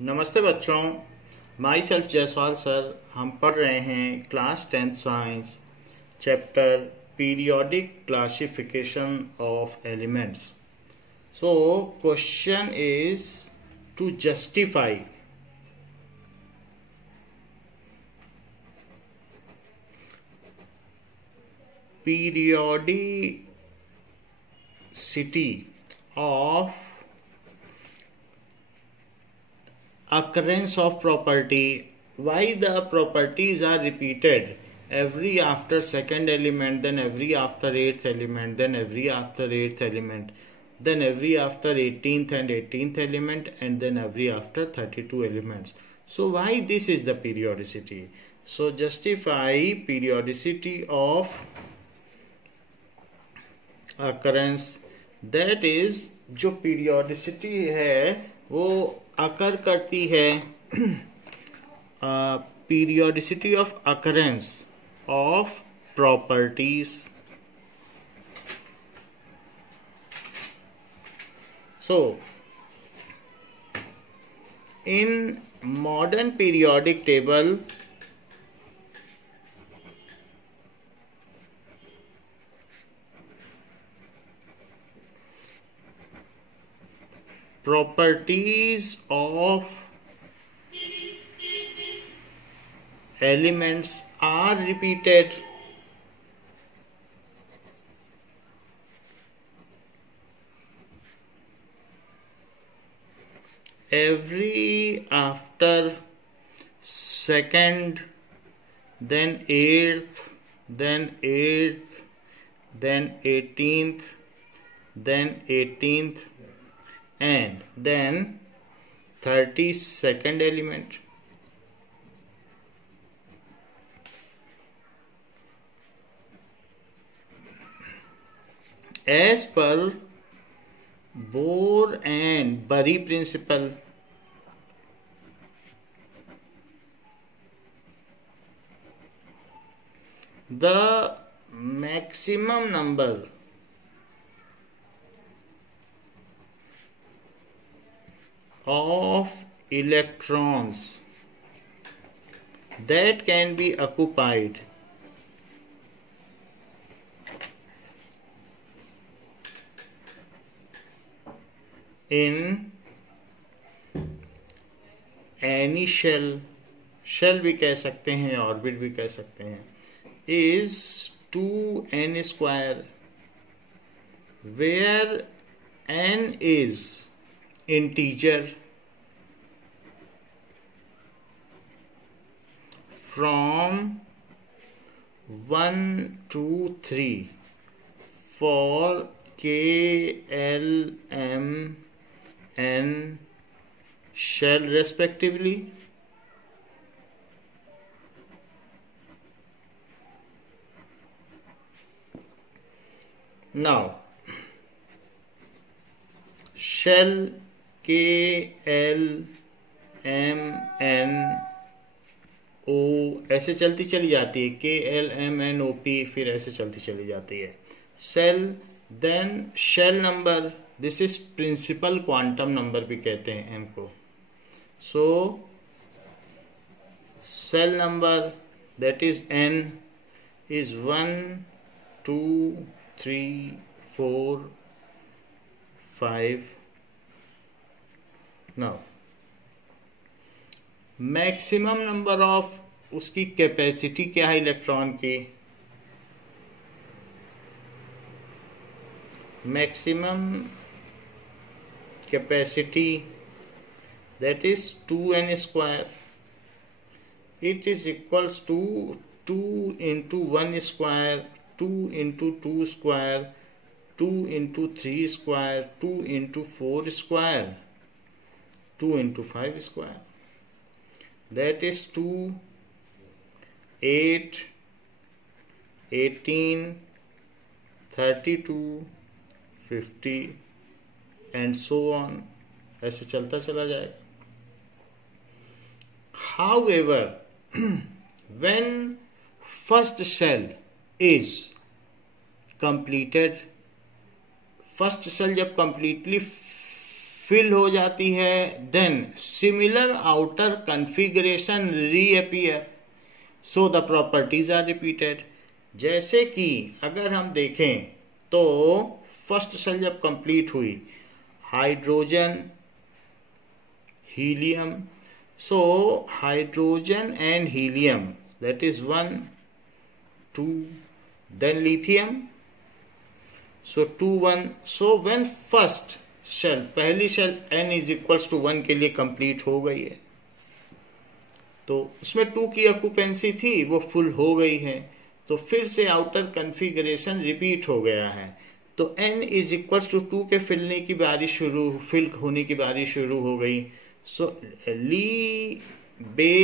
नमस्ते बच्चों, my self Jaiswal sir. हम पढ़ रहे हैं class 10th science chapter periodic classification of elements. So question is to justify periodicity of occurrence of property, why the properties are repeated every after second element, then every after eighth element, then every after eighth element, then every after 18th and 18th element, and then every after 32 elements. So why this is the periodicity? So justify periodicity of occurrence, that is जो periodicity है वो अकर करती है periodicity of occurrence of properties. So in modern periodic table, properties of elements are repeated every after second, then eighth, then 18th, then 18th, and then 32nd element. As per Bohr and Bury principle, the maximum number of electrons that can be occupied in any shell भी कह सकते हैं, orbit भी कह सकते हैं, is 2n square, where n is integer from 1 to 3 for K, L, M, N shell respectively. Now shell K, L, M, N, O ऐसे चलती चली जाती है, K, L, M, N, O, P फिर ऐसे चलती चली जाती है. Cell, then shell number, this is principal quantum number भी कहते हैं M को. So cell number, that is N, is 1, 2, 3, 4, 5. Now maximum number of उसकी कैपेसिटी क्या है इलेक्ट्रॉन की? Maximum capacity, that is 2n square. It is equals to 2 into 1 square, 2 into 2 square, 2 into 3 square, 2 into 4 square, 2 into 5 square. That is 2, 8, 18, 32, 50 and so on. ऐसे चलता चला जाएगा. However, when first shell is completed, first shell जब completely fill हो जाती है, then similar outer configuration reappear, so the properties are repeated. जैसे कि अगर हम देखें तो फर्स्ट सेल जब कंप्लीट हुई, hydrogen, helium, so hydrogen and helium, that is 1 2, then lithium, so 2 1, so when first shell, पहली shell n is equals to 1 के लिए कंप्लीट हो गई है, तो उसमें 2 की ऑक्यूपेंसी थी, वो फुल हो गई है, तो फिर से आउटर कॉन्फ़िगरेशन रिपीट हो गया है, तो n इज इक्वल्स टू 2 के फिल होने की बारी शुरू हो गई। सो ली बे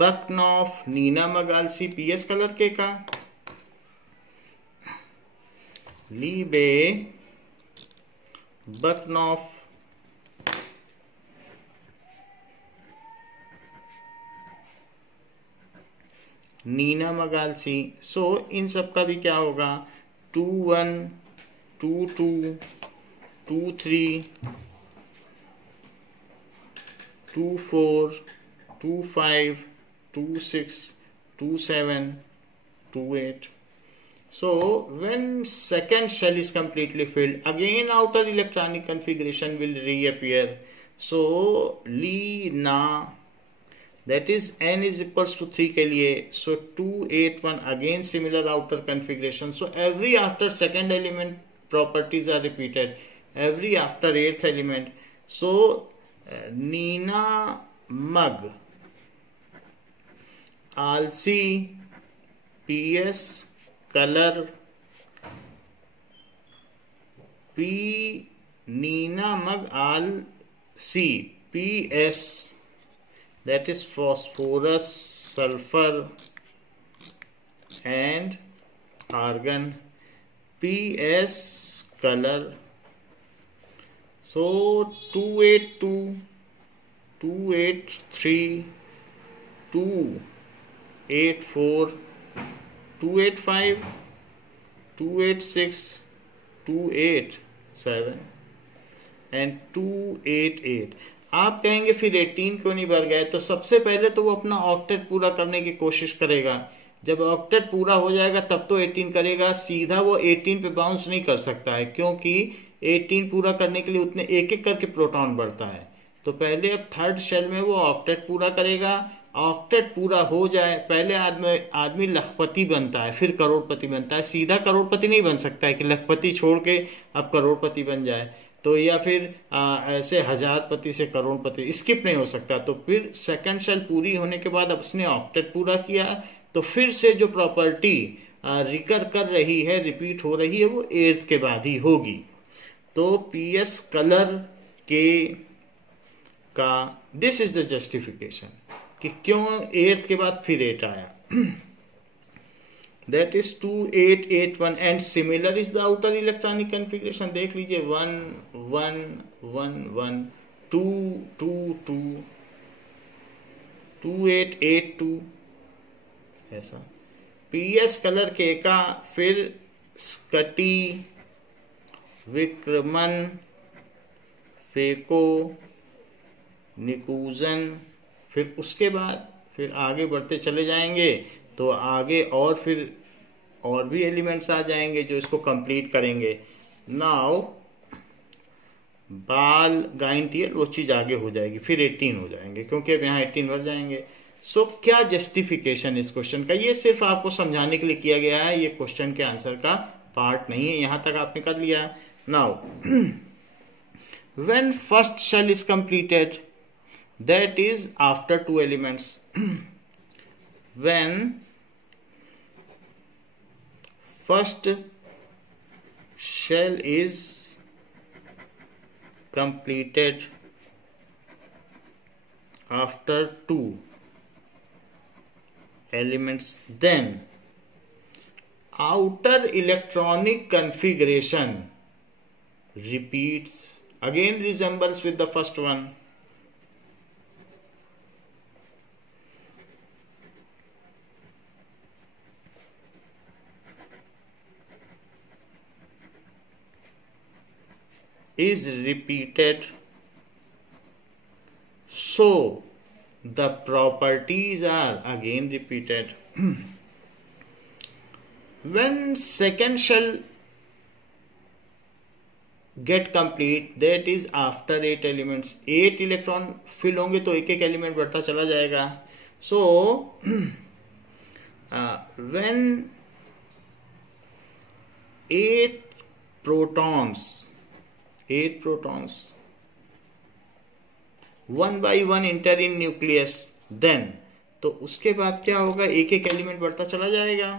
बकनॉफ नीना मगालसी पीएस कलर के का, ली बे बकनॉफ नीना मगालसी, सो इन सब का भी क्या होगा, 2 1 2 2 2 3 2 4 2 5 2 6 2 7 2 8. So when second shell is completely filled, again outer electronic configuration will reappear. So Li Na, that is n is equals to 3 के लिए, so 2 8 1, again similar outer configuration. So every after second element properties are repeated, every after eighth element. So Nina Mug Alsi PS color P Nina Mug Al C PS, that is phosphorus, sulfur and argon, PS color, so 282 283 284 285 286 287 and 288। आप कहेंगे फिर 18 क्यों नहीं भर गए, तो सबसे पहले तो वो अपना ऑक्टेट पूरा करने की कोशिश करेगा, जब ऑक्टेट पूरा हो जाएगा तब तो 18 करेगा, सीधा वो 18 पे बाउंस नहीं कर सकता है, क्योंकि 18 पूरा करने के लिए उतने एक एक करके प्रोटॉन बढ़ता है। तो पहले अब थर्ड शेल में वो ऑक्टेट पूरा करेगा, ऑक्टेट पूरा हो जाए, पहले आदमी लखपति बनता है, फिर करोड़पति बनता है, सीधा करोड़पति नहीं बन सकता है कि लखपति छोड़ के अब करोड़पति बन जाए, तो या फिर ऐसे हजारपति से करोड़पति स्किप नहीं हो सकता। तो फिर सेकंड शेल पूरी होने के बाद अब उसने ऑक्टेट पूरा किया, तो फिर से जो प्रॉपर्टी रिकर कर रही है, रिपीट हो रही है, वो एर्थ के बाद ही होगी। तो पीएस कलर के का दिस इज द जस्टिफिकेशन कि क्यों एर्थ के बाद फिर 8 आया। That is 2 8 8 1 and similar is the outer electronic configuration। देख लीजिए 1 1 1 1 2 2 2 2 8 8 2 ऐसा। पीएस कलर के का फिर स्कटी, विक्रमन, फेको, निकूजन, फिर उसके बाद फिर आगे बढ़ते चले जाएंगे तो आगे और फिर और भी एलिमेंट्स आ जाएंगे जो इसको कंप्लीट करेंगे। नाउ बाल, गाइंटियल, वो चीज आगे हो जाएगी, फिर 18 हो जाएंगे, क्योंकि अब यहाँ 18 बढ़ जाएंगे। सो क्या जस्टिफिकेशन इस क्वेश्चन का, ये सिर्फ आपको समझाने के लिए किया गया है, ये क्वेश्चन के आंसर का पार्ट नहीं है, यहां तक आपने कर लिया। Now when first shell is completed, that is after 2 elements, when first shell is completed after 2 elements, then outer electronic configuration repeats, again resembles with the first one। is repeated, so the properties are again repeated. When second shell get complete, that is after 8 elements, 8 electron fill होंगे तो एक एक element बढ़ता चला जाएगा. So when 8 protons one by one enter in nucleus, then तो उसके बाद क्या होगा, एक एक एलिमेंट बढ़ता चला जाएगा.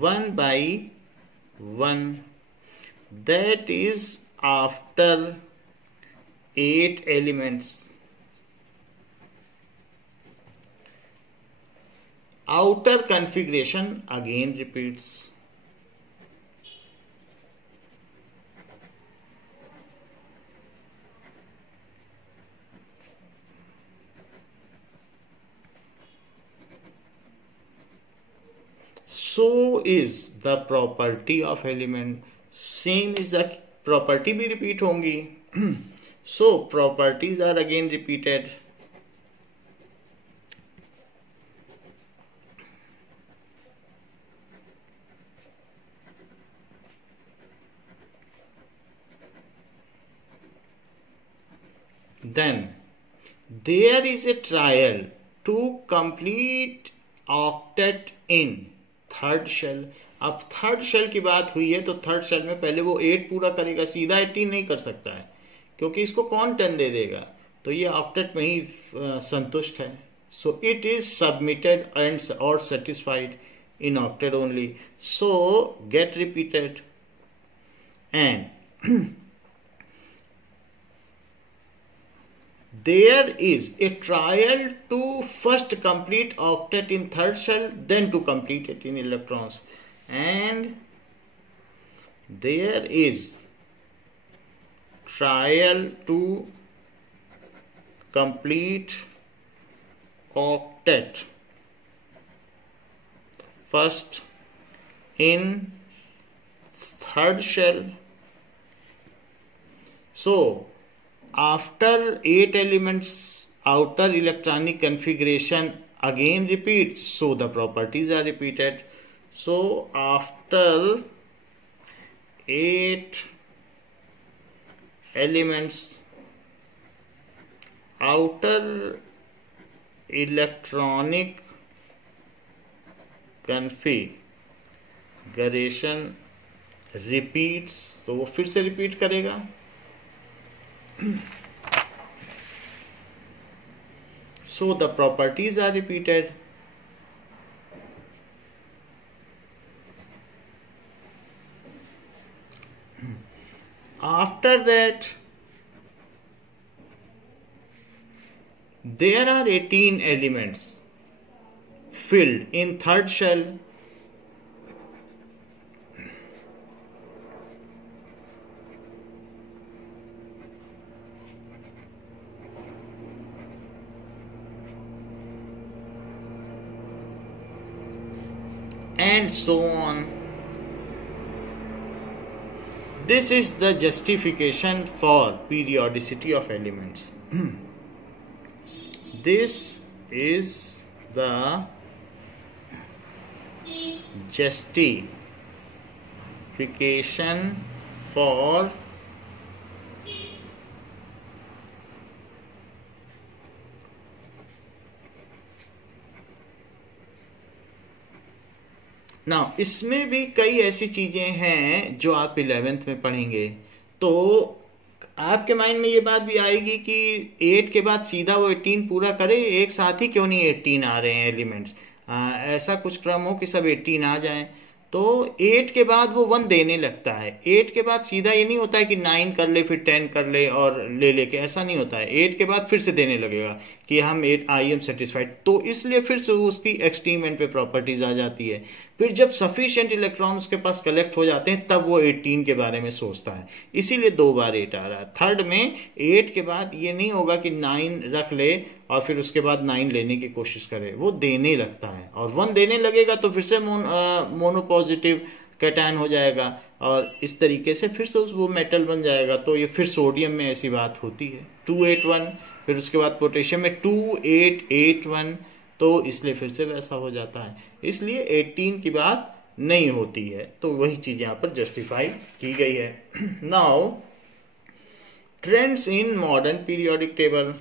One by one, that is after 8 elements. Outer configuration again repeats. So is the property of element. Same is the property भी repeat होंगी. So properties are again repeated. Then there is a trial to complete octet in third shell. अब third shell की बात हुई है तो third shell में पहले वो 8 पूरा करेगा, सीधा 18 नहीं कर सकता है क्योंकि इसको कौन 10 दे देगा, तो ये ऑक्टेट में ही संतुष्ट है. So it is submitted and और satisfied in octet only. So get repeated and there is a trial to first complete octet in third shell, then to complete it in electrons, and there is trial to complete octet first in third shell. So after 8 elements, outer electronic configuration again repeats, so the properties are repeated. So after 8 elements, outer electronic configuration repeats, तो वो फिर से repeat करेगा. So the properties are repeated. After that, there are 18 elements filled in third shell. And so on. This is the justification for periodicity of elements. This is the justification for now. इसमें भी कई ऐसी चीजें हैं जो आप 11th में पढ़ेंगे, तो आपके माइंड में ये बात भी आएगी कि 8 के बाद सीधा वो 18 पूरा करे, एक साथ ही क्यों नहीं 18 आ रहे हैं एलिमेंट्स. ऐसा कुछ क्रम हो कि सब 18 आ जाएं, तो 8 के बाद वो 1 देने लगता है. 8 के बाद सीधा ये नहीं होता है कि 9 कर ले फिर 10 कर ले और ले लेके, ऐसा नहीं होता है. 8 के बाद फिर से देने लगेगा कि हम 8 आई एम सेटिस्फाइड, तो इसलिए फिर से उसकी एक्सट्रीम एंड पे प्रॉपर्टीज आ जाती है. फिर जब सफिशिएंट इलेक्ट्रॉन उसके पास कलेक्ट हो जाते हैं तब वो 18 के बारे में सोचता है, इसीलिए 2 बार 8 आ रहा है। थर्ड में 8 के बाद ये नहीं होगा कि 9 रख ले और फिर उसके बाद 9 लेने की कोशिश करे, वो देने लगता है, और 1 देने लगेगा तो फिर से मोनोपॉजिटिव कैटायन हो जाएगा और इस तरीके से फिर से वो मेटल बन जाएगा। तो ये फिर सोडियम में ऐसी बात होती है 281, फिर उसके बाद पोटेशियम में 2881, तो इसलिए फिर से वैसा हो जाता है, इसलिए 18 की बात नहीं होती है। तो वही चीज यहां पर जस्टिफाई की गई है। Now trends in modern periodic table.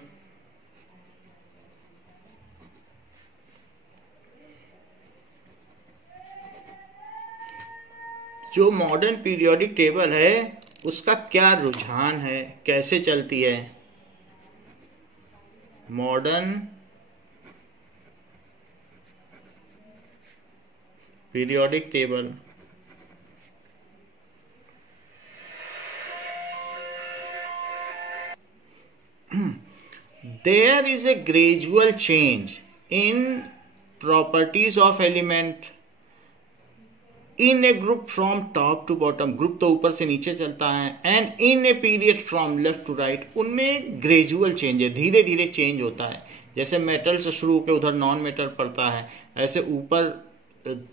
जो मॉडर्न पीरियोडिक टेबल है उसका क्या रुझान है, कैसे चलती है modern periodic table. There is a gradual change in properties of element in a group from top to bottom, group तो ऊपर से नीचे चलता है, and in a period from left to right, उनमें ग्रेजुअल चेंज है, धीरे धीरे चेंज होता है। जैसे मेटल से शुरू होकर उधर नॉन मेटल पड़ता है, ऐसे ऊपर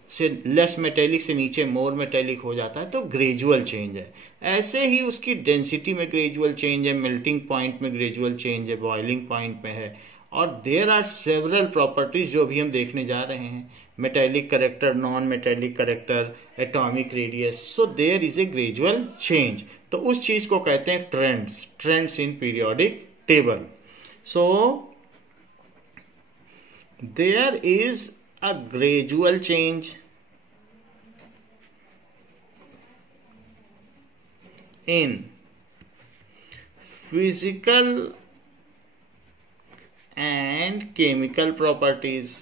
से लेस मेटेलिक से नीचे मोर मेटेलिक हो जाता है, तो ग्रेजुअल चेंज है। ऐसे ही उसकी डेंसिटी में ग्रेजुअल चेंज है, मेल्टिंग पॉइंट में ग्रेजुअल चेंज है, बॉइलिंग पॉइंट में है, और देयर आर सेवरल प्रॉपर्टीज जो भी हम देखने जा रहे हैं, metallic character, non metallic character, atomic radius, so there is a gradual change. तो उस चीज को कहते हैं trends, trends in periodic table. So there is a gradual change in physical and chemical properties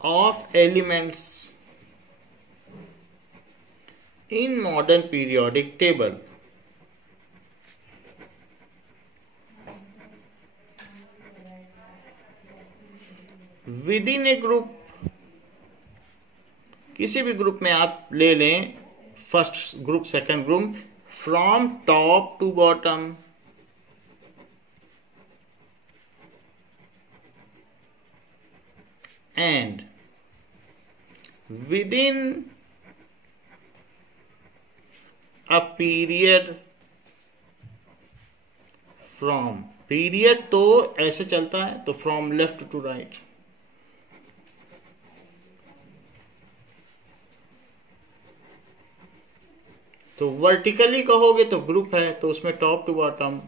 of elements in modern periodic table. Within a group, किसी भी group में आप ले लें, first group, second group, from top to bottom, and within a period from, period तो ऐसे चलता है, तो फ्रॉम लेफ्ट टू राइट, तो वर्टिकली कहोगे तो ग्रुप है, तो उसमें टॉप टू बॉटम,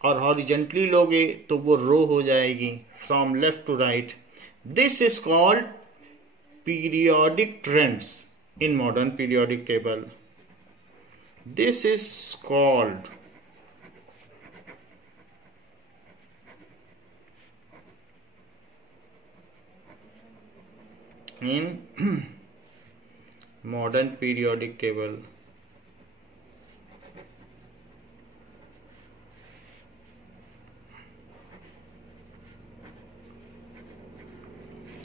और हॉरिजेंटली लोगे तो वो रो हो जाएगी, from left to right. This is called periodic trends in modern periodic table. This is called in modern periodic table.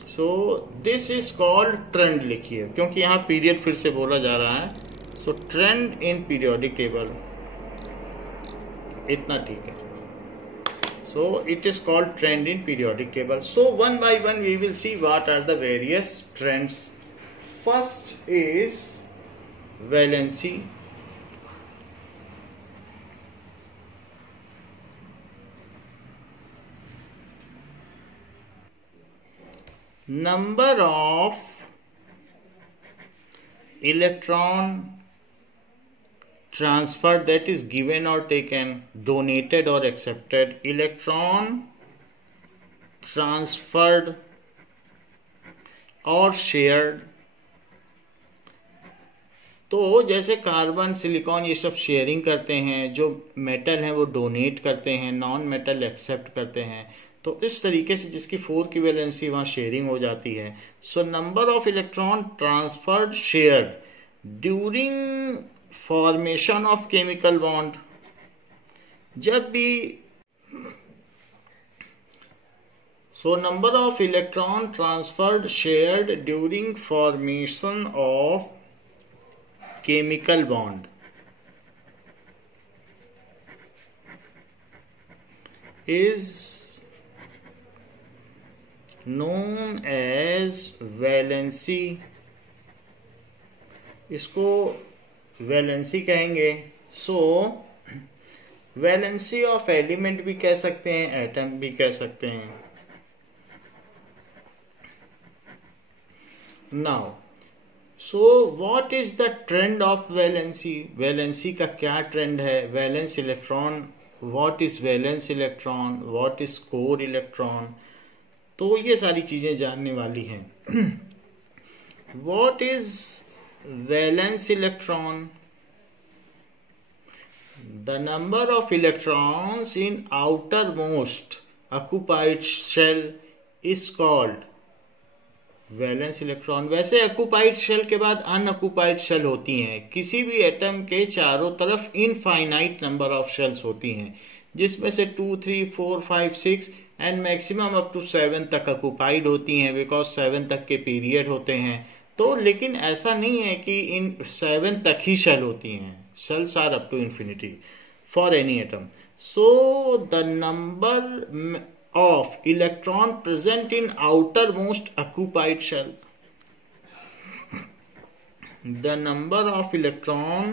So this is called trend लिखिए, क्योंकि यहाँ पीरियड फिर से बोला जा रहा है। So trend in periodic table, इतना ठीक है। So it is called trend in periodic table. So one by one we will see what are the various trends. First is valency. Number of electron transferred, that is given or taken, donated or accepted, electron transferred or shared। तो जैसे carbon, silicon, ये सब sharing करते हैं, जो metal हैं वो donate करते हैं, नॉन मेटल एक्सेप्ट करते हैं, तो इस तरीके से जिसकी 4 की वैलेंसी वहां शेयरिंग हो जाती है। So number of electron transferred shared during formation of chemical bond, जब भी So number of electron transferred shared during formation of chemical bond is known as valency. इसको वैलेंसी कहेंगे. सो वैलेंसी ऑफ एलिमेंट भी कह सकते हैं, एटम भी कह सकते हैं. Now so what is the trend of valency? Valency का क्या ट्रेंड है? Valence electron, what is valence electron, what is core electron? तो ये सारी चीजें जानने वाली हैं. What is valence electron? The number of electrons in outermost occupied shell is called valence electron. वैसे ऑक्युपाइड शेल के बाद अनऑक्युपाइड शेल होती हैं. किसी भी एटम के चारों तरफ इनफाइनाइट नंबर ऑफ शेल्स होती हैं, जिसमें से 2, 3, 4, 5, 6 एंड मैक्सिमम अप टू 7 तक ऑक्युपाइड होती हैं, बिकॉज 7 तक के पीरियड होते हैं. तो लेकिन ऐसा नहीं है कि इन 7 तक ही शेल होती हैं. Shells are up to infinity for any atom. So the number of electron present in outermost occupied shell, the number of electron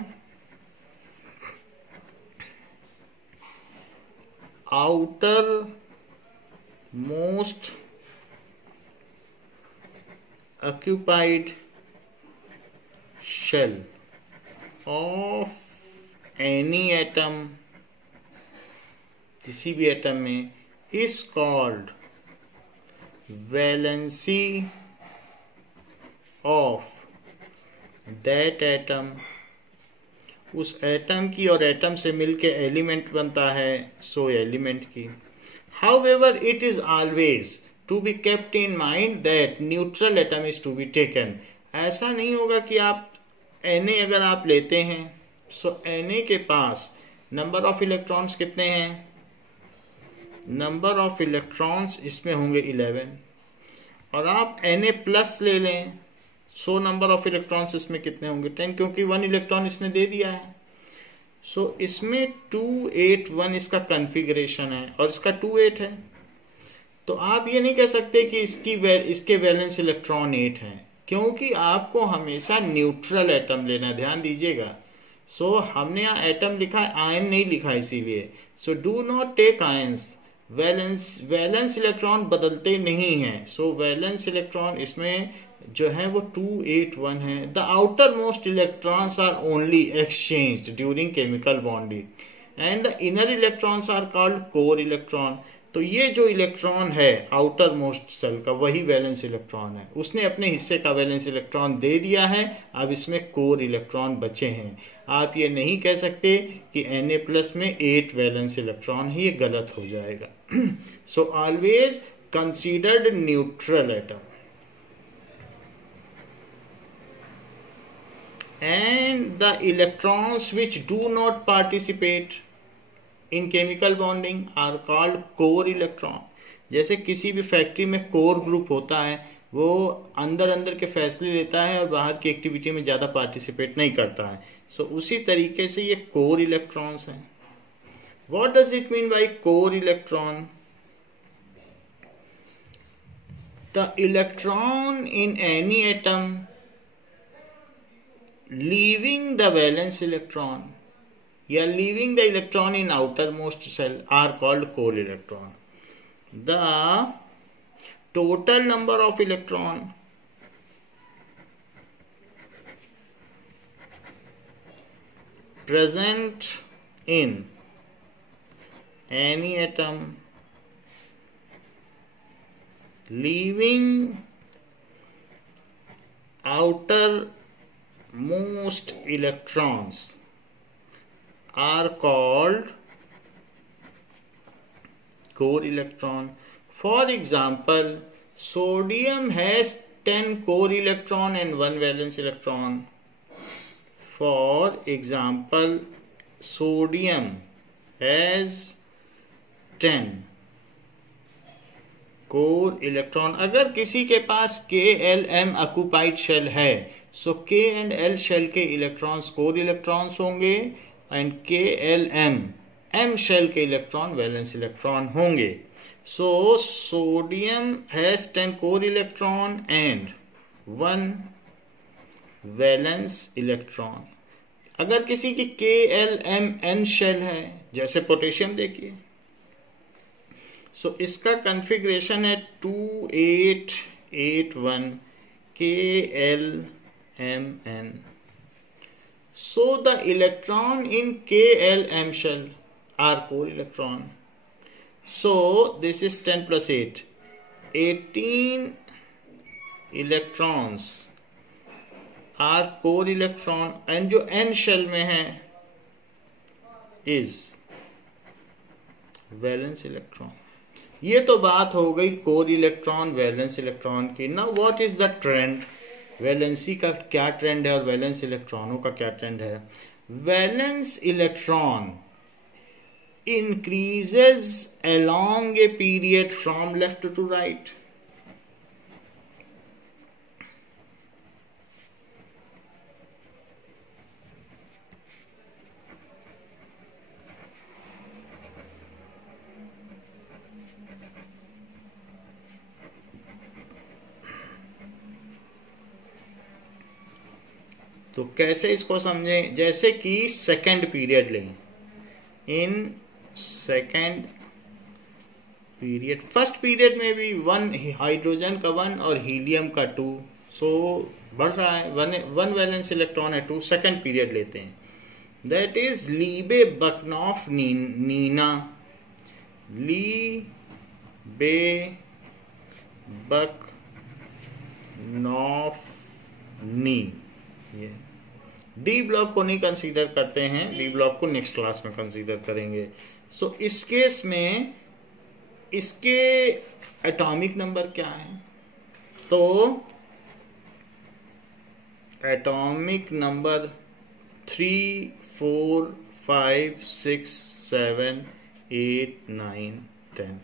outermost occupied shell of any atom, किसी भी एटम में, is called valency of that atom. उस atom की और atom से मिलके element बनता है, सो एलिमेंट की. However, it is always to be kept in mind that neutral atom is to be taken. ऐसा नहीं होगा कि आप Na अगर आप लेते हैं, सो Na के पास नंबर ऑफ इलेक्ट्रॉन्स कितने हैं? नंबर ऑफ इलेक्ट्रॉन्स इसमें होंगे 11. और आप Na प्लस ले लें, सो नंबर ऑफ इलेक्ट्रॉन्स इसमें कितने होंगे? 10, क्योंकि 1 इलेक्ट्रॉन इसने दे दिया है. सो इसमें 2, 8, 1 इसका कॉन्फ़िगरेशन है और इसका 2, 8 है. तो आप ये नहीं कह सकते कि इसके वैलेंस इलेक्ट्रॉन 8 हैं, क्योंकि आपको हमेशा न्यूट्रल एटम लेना. ध्यान दीजिएगा. सो हमने यहाँ एटम लिखा है, आयन नहीं लिखा, इसीलिए. So do not take ions. Valence electron बदलते नहीं हैं. सो वैलेंस इलेक्ट्रॉन इसमें जो है वो 2, 8, 1 है. The outermost electrons are only exchanged during chemical bonding and the inner electrons are called core electron. तो ये जो इलेक्ट्रॉन है आउटर मोस्ट सेल का, वही वैलेंस इलेक्ट्रॉन है. उसने अपने हिस्से का वैलेंस इलेक्ट्रॉन दे दिया है, अब इसमें कोर इलेक्ट्रॉन बचे हैं. आप ये नहीं कह सकते कि Na प्लस में 8 वैलेंस इलेक्ट्रॉन है, ये गलत हो जाएगा. So always considered neutral atom. And the electrons which do not participate in chemical bonding are called core electron. जैसे किसी भी फैक्ट्री में कोर ग्रुप होता है, वो अंदर के फैसले लेता है और बाहर की एक्टिविटी में ज्यादा पार्टिसिपेट नहीं करता है. सो उसी तरीके से ये कोर इलेक्ट्रॉन्स हैं. What does it mean by core electron? The electron in any atom leaving the valence electron या leaving the electron in outermost shell are called core electron. The total number of electron present in any atom leaving outermost electrons are called core electron. For example, sodium has 10 core electron and 1 valence electron. For example, sodium has 10 core electron, अगर किसी के पास KLM occupied shell है, सो K and L shell के electrons core electrons होंगे and KLM M shell के electron valence electron होंगे. So sodium has 10 core electron and 1 valence electron. अगर किसी की KLM N शेल है, जैसे पोटेशियम देखिए, सो इसका कॉन्फ़िगरेशन है 2881 KLMN. So the electron in KLM shell are core electron. So this is 10 plus 8. 18 electrons are core electron and जो N shell में है is valence electron. ये तो बात हो गई कोर इलेक्ट्रॉन वैलेंस इलेक्ट्रॉन की. Now what is the trend? Valency का क्या ट्रेंड है और वैलेंस इलेक्ट्रॉनों का क्या ट्रेंड है? Valence electron increases along a period from left to right. तो कैसे इसको समझें? जैसे कि सेकेंड पीरियड लें. इन सेकेंड पीरियड, फर्स्ट पीरियड में भी 1 हाइड्रोजन का 1 और हीलियम का 2, सो बढ़ रहा है. 1 वैलेंस इलेक्ट्रॉन है 2. सेकेंड पीरियड लेते हैं, दैट इज लीबे बकनॉफ नीना. लीबे बकनॉफ नी. ये डी ब्लॉक को नहीं कंसीडर करते हैं, डी ब्लॉक को नेक्स्ट क्लास में कंसीडर करेंगे. सो इस केस में इसके एटॉमिक नंबर क्या है? तो एटॉमिक नंबर 3, 4, 5, 6, 7, 8, 9, 10.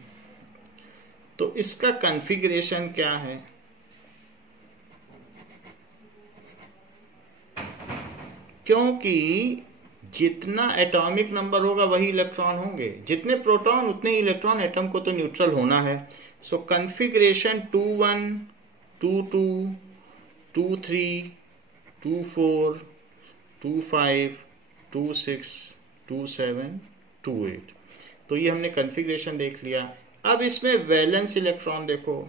तो इसका कॉन्फ़िगरेशन क्या है? क्योंकि जितना एटॉमिक नंबर होगा वही इलेक्ट्रॉन होंगे, जितने प्रोटॉन उतने ही इलेक्ट्रॉन. एटम को तो न्यूट्रल होना है. सो कॉन्फ़िगरेशन 2-1, 2-2, 2-3, 2-4, 2-5, 2-6, 2-7, 2-8. तो ये हमने कॉन्फ़िगरेशन देख लिया. अब इसमें वैलेंस इलेक्ट्रॉन देखो.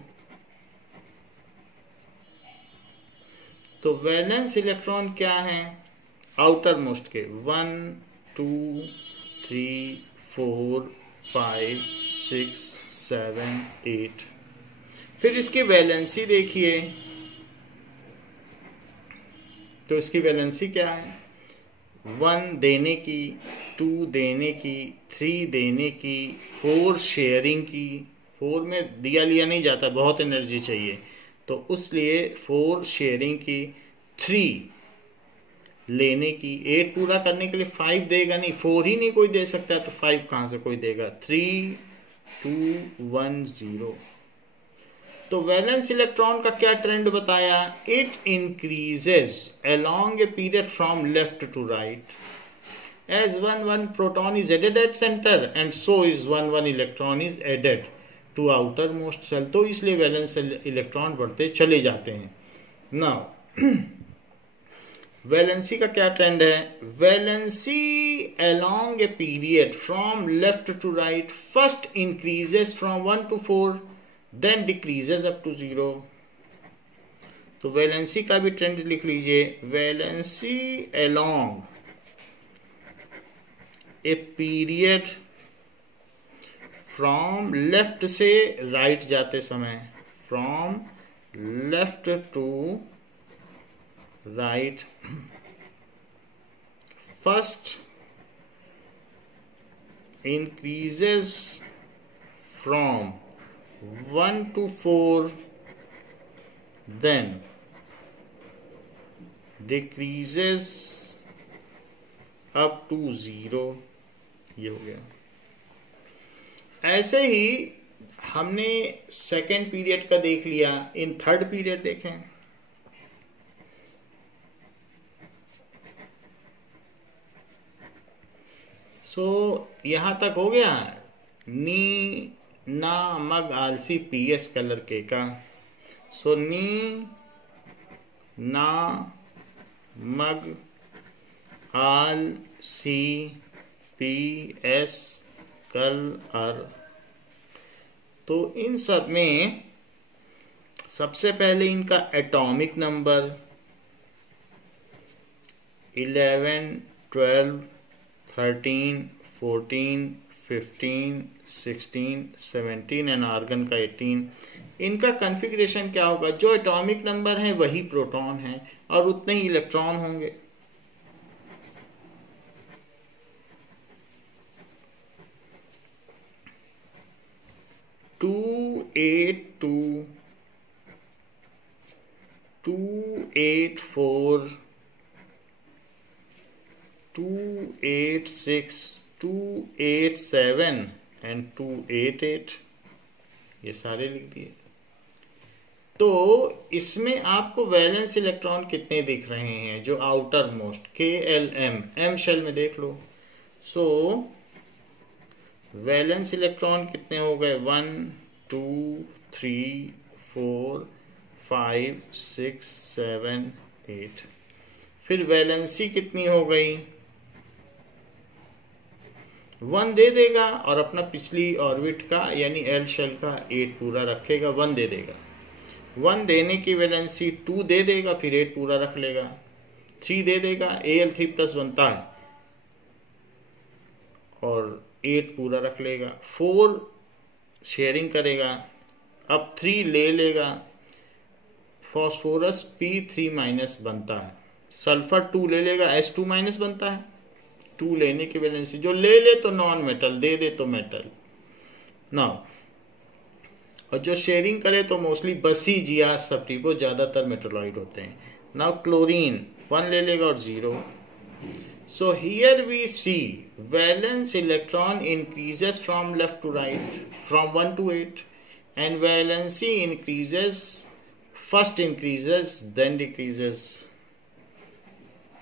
तो वैलेंस इलेक्ट्रॉन क्या है? आउटर मोस्ट के 1, 2, 3, 4, 5, 6, 7, 8. फिर इसकी वैलेंसी देखिए. तो इसकी वैलेंसी क्या है? 1 देने की, 2 देने की, 3 देने की, 4 शेयरिंग की. 4 में दिया लिया नहीं जाता, बहुत एनर्जी चाहिए, तो उसलिए 4 शेयरिंग की, 3 लेने की. 8 पूरा करने के लिए 5 देगा नहीं, 4 ही नहीं कोई दे सकता, तो 5 कहां से कोई देगा? 3, 2, 1, 0. तो वैलेंस इलेक्ट्रॉन का क्या ट्रेंड बताया? It increases along a period from left to right as 1 proton is added at centre and so is 1 electron is added to outermost shell. तो इसलिए वैलेंस इलेक्ट्रॉन बढ़ते चले जाते हैं. नाउ वैलेंसी का क्या ट्रेंड है? Valency along a period from left to right first increases from 1 to 4, then decreases up to 0. तो वैलेंसी का भी ट्रेंड लिख लीजिए. Valency along a period from left से राइट जाते समय, from left to right, first increases from 1 to 4, then decreases up to 0. ये हो गया. ऐसे ही हमने सेकेंड पीरियड का देख लिया, इन थर्ड पीरियड देखें। सो यहां तक हो गया। नी ना मग आलसी पीएस कलर के का। सो नी ना मग आल सी पी एस कल अर। तो इन सब में सबसे पहले इनका एटॉमिक नंबर 11, 12, 13, 14, 15, 16, 17 एंड आर्गन का 18। इनका कॉन्फ़िगरेशन क्या होगा? जो एटॉमिक नंबर है वही प्रोटॉन है और उतने ही इलेक्ट्रॉन होंगे। टू 8 4, 2 8 6, 2 8 7 एंड 2 8 8, ये सारे लिख दिए। तो इसमें आपको वैलेंस इलेक्ट्रॉन कितने दिख रहे हैं? जो outermost KLM M shell में देख लो। सो वैलेंस इलेक्ट्रॉन कितने हो गए? 1 2 3 4 5 6 7 8। फिर वैलेंसी कितनी हो गई? 1 दे देगा और अपना पिछली ऑर्बिट का यानी एल शेल का 8 पूरा रखेगा, 1 दे देगा। 1 देने की वैलेंसी 2 दे देगा, फिर 8 पूरा रख लेगा। 3 दे देगा, Al3+ बनता है और 8 पूरा रख लेगा। 4 शेयरिंग करेगा, अब 3 ले लेगा। फॉस्फोरस P3- बनता है। सल्फर 2 ले लेगा, S2- बनता है। 2 लेने की वैलेंसी, जो ले ले तो नॉन मेटल, दे दे तो मेटल ना। और जो शेयरिंग करे तो मोस्टली बसी जिया सब्टिको ज्यादातर मेटलॉइड होते हैं। नाउ क्लोरीन 1 ले लेगा और 0। So here we see valence electron increases from left to right, from 1 to 8, and valency increases, first increases then decreases.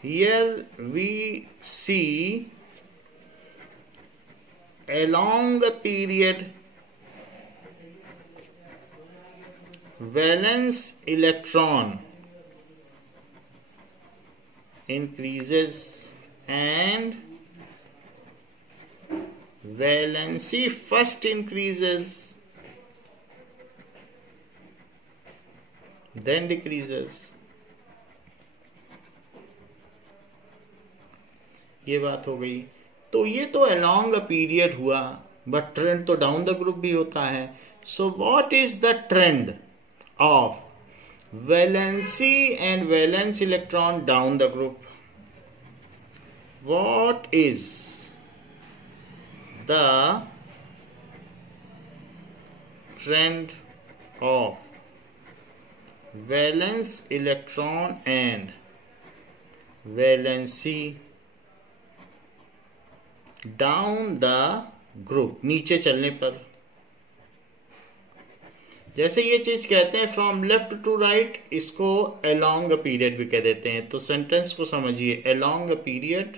Here we see along a period valence electron increases and valency first increases then decreases. ये बात हो गई। तो ये तो along a period हुआ, but trend तो down the group भी होता है। So what is the trend of valency and valence electron down the group? What is the trend of valence electron and valency down the group, नीचे चलने पर? जैसे ये चीज कहते हैं फ्रॉम लेफ्ट टू राइट, इसको अलोंग अ पीरियड भी कह देते हैं। तो सेंटेंस को समझिए, अलोंग अ पीरियड,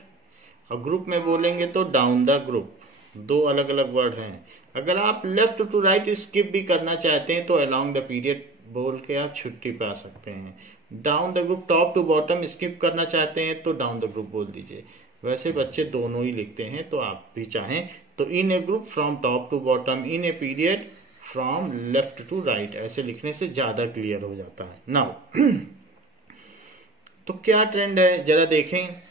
और ग्रुप में बोलेंगे तो डाउन द ग्रुप। दो अलग अलग वर्ड हैं। अगर आप लेफ्ट टू राइट स्किप भी करना चाहते हैं तो अलोंग द पीरियड बोल के आप छुट्टी पे आ सकते हैं। Down the group, top to bottom skip करना चाहते हैं तो डाउन द ग्रुप बोल दीजिए। वैसे बच्चे दोनों ही लिखते हैं, तो आप भी चाहें तो in a group from top to bottom, in a period from left to right, ऐसे लिखने से ज्यादा क्लियर हो जाता है। नाउ तो क्या ट्रेंड है जरा देखें।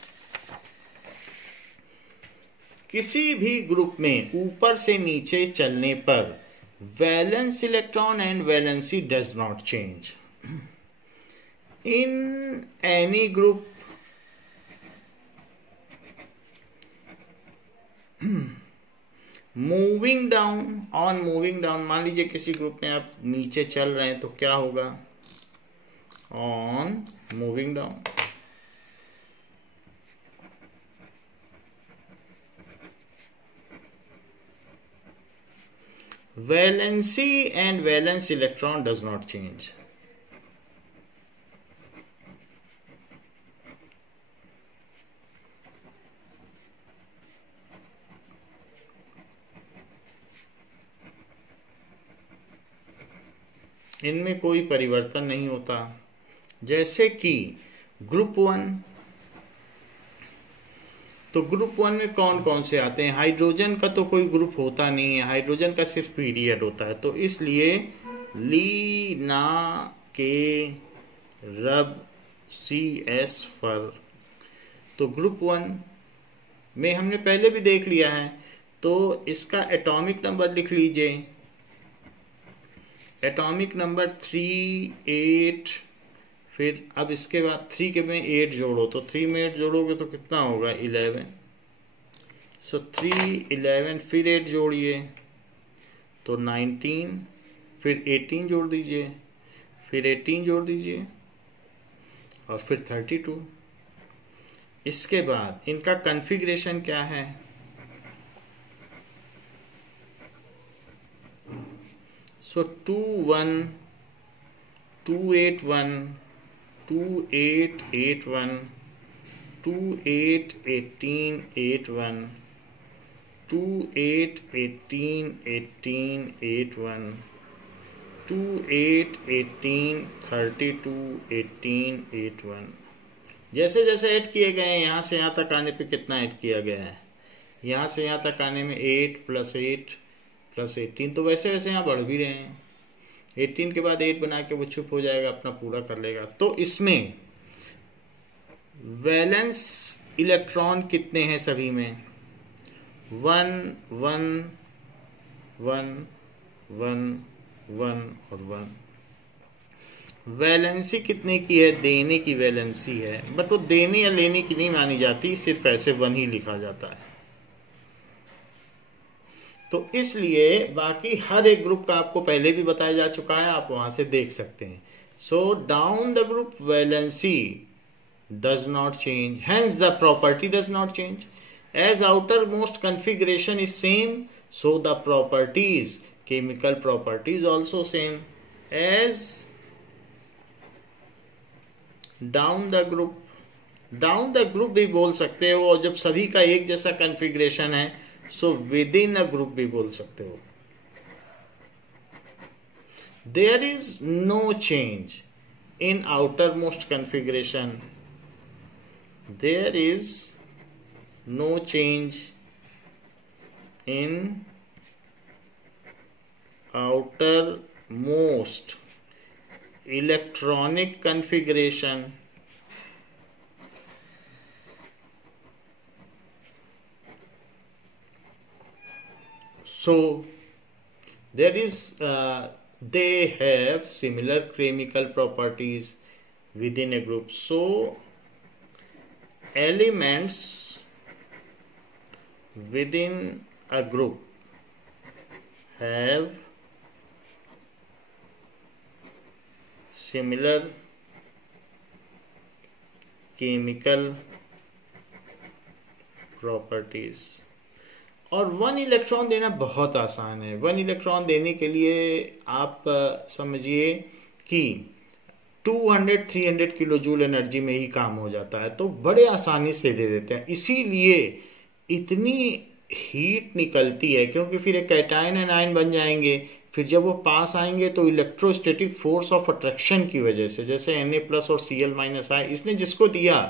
किसी भी ग्रुप में ऊपर से नीचे चलने पर valence electron and valency does not change in any group. Moving down, on moving down, मान लीजिए किसी ग्रुप में आप नीचे चल रहे हैं तो क्या होगा? On moving down. Valency and valence electron does not change. इनमें कोई परिवर्तन नहीं होता। जैसे कि ग्रुप 1, तो ग्रुप 1 में कौन कौन से आते हैं? हाइड्रोजन का तो कोई ग्रुप होता नहीं है, हाइड्रोजन का सिर्फ पीरियड होता है, तो इसलिए ली, ना, के, रब, सी, एस, फर। तो ग्रुप 1 में हमने पहले भी देख लिया है, तो इसका एटॉमिक नंबर लिख लीजिए। एटॉमिक नंबर 3, 8, फिर अब इसके बाद 3 के में 8 जोड़ो, तो 3 में 8 जोड़ोगे तो कितना होगा? 11। सो 3, 11, फिर 8 जोड़िए तो 19, फिर 18 जोड़ दीजिए, फिर 18 जोड़ दीजिए और फिर 32। इसके बाद इनका कॉन्फ़िगरेशन क्या है? सो 2, 1, 2, 8, 1, 2, 8, 8, 1, 2, 8, 18, 8, 1, 2, 8, 18, 18, 8, 1, 2, 8, 18, 32, 18, 8, 1। जैसे जैसे ऐड किए गए हैं, यहाँ से यहाँ तक आने पे कितना ऐड किया गया है? यहाँ से यहाँ तक आने में 8 + 8 + 18, तो वैसे वैसे यहाँ बढ़ भी रहे हैं। 18 के बाद 8 बना के वो चुप हो जाएगा, अपना पूरा कर लेगा। तो इसमें वैलेंस इलेक्ट्रॉन कितने हैं सभी में? 1, 1, 1, 1, 1 और 1। वैलेंसी कितने की है? देने की वैलेंसी है, बट वो देने या लेने की नहीं मानी जाती, सिर्फ ऐसे 1 ही लिखा जाता है। तो इसलिए बाकी हर एक ग्रुप का आपको पहले भी बताया जा चुका है, आप वहां से देख सकते हैं। So down the group valency does not change, hence the property does not change. As outermost configuration is same, so the properties, chemical properties also same. As down the group भी बोल सकते हो, और जब सभी का एक जैसा कॉन्फ़िगरेशन है so with in a group भी बोल सकते हो। There is no change in outermost configuration. There is no change in outermost electronic configuration. So there is they have similar chemical properties within a group. So elements within a group have similar chemical properties. और 1 electron देना बहुत आसान है। 1 electron देने के लिए आप समझिए कि 200-300 किलो जूल एनर्जी में ही काम हो जाता है, तो बड़े आसानी से दे देते हैं। इसीलिए इतनी हीट निकलती है, क्योंकि फिर एक कैटायन एनायन बन जाएंगे, फिर जब वो पास आएंगे तो इलेक्ट्रोस्टैटिक फोर्स ऑफ अट्रैक्शन की वजह से, जैसे Na+ और Cl- आए, इसने जिसको दिया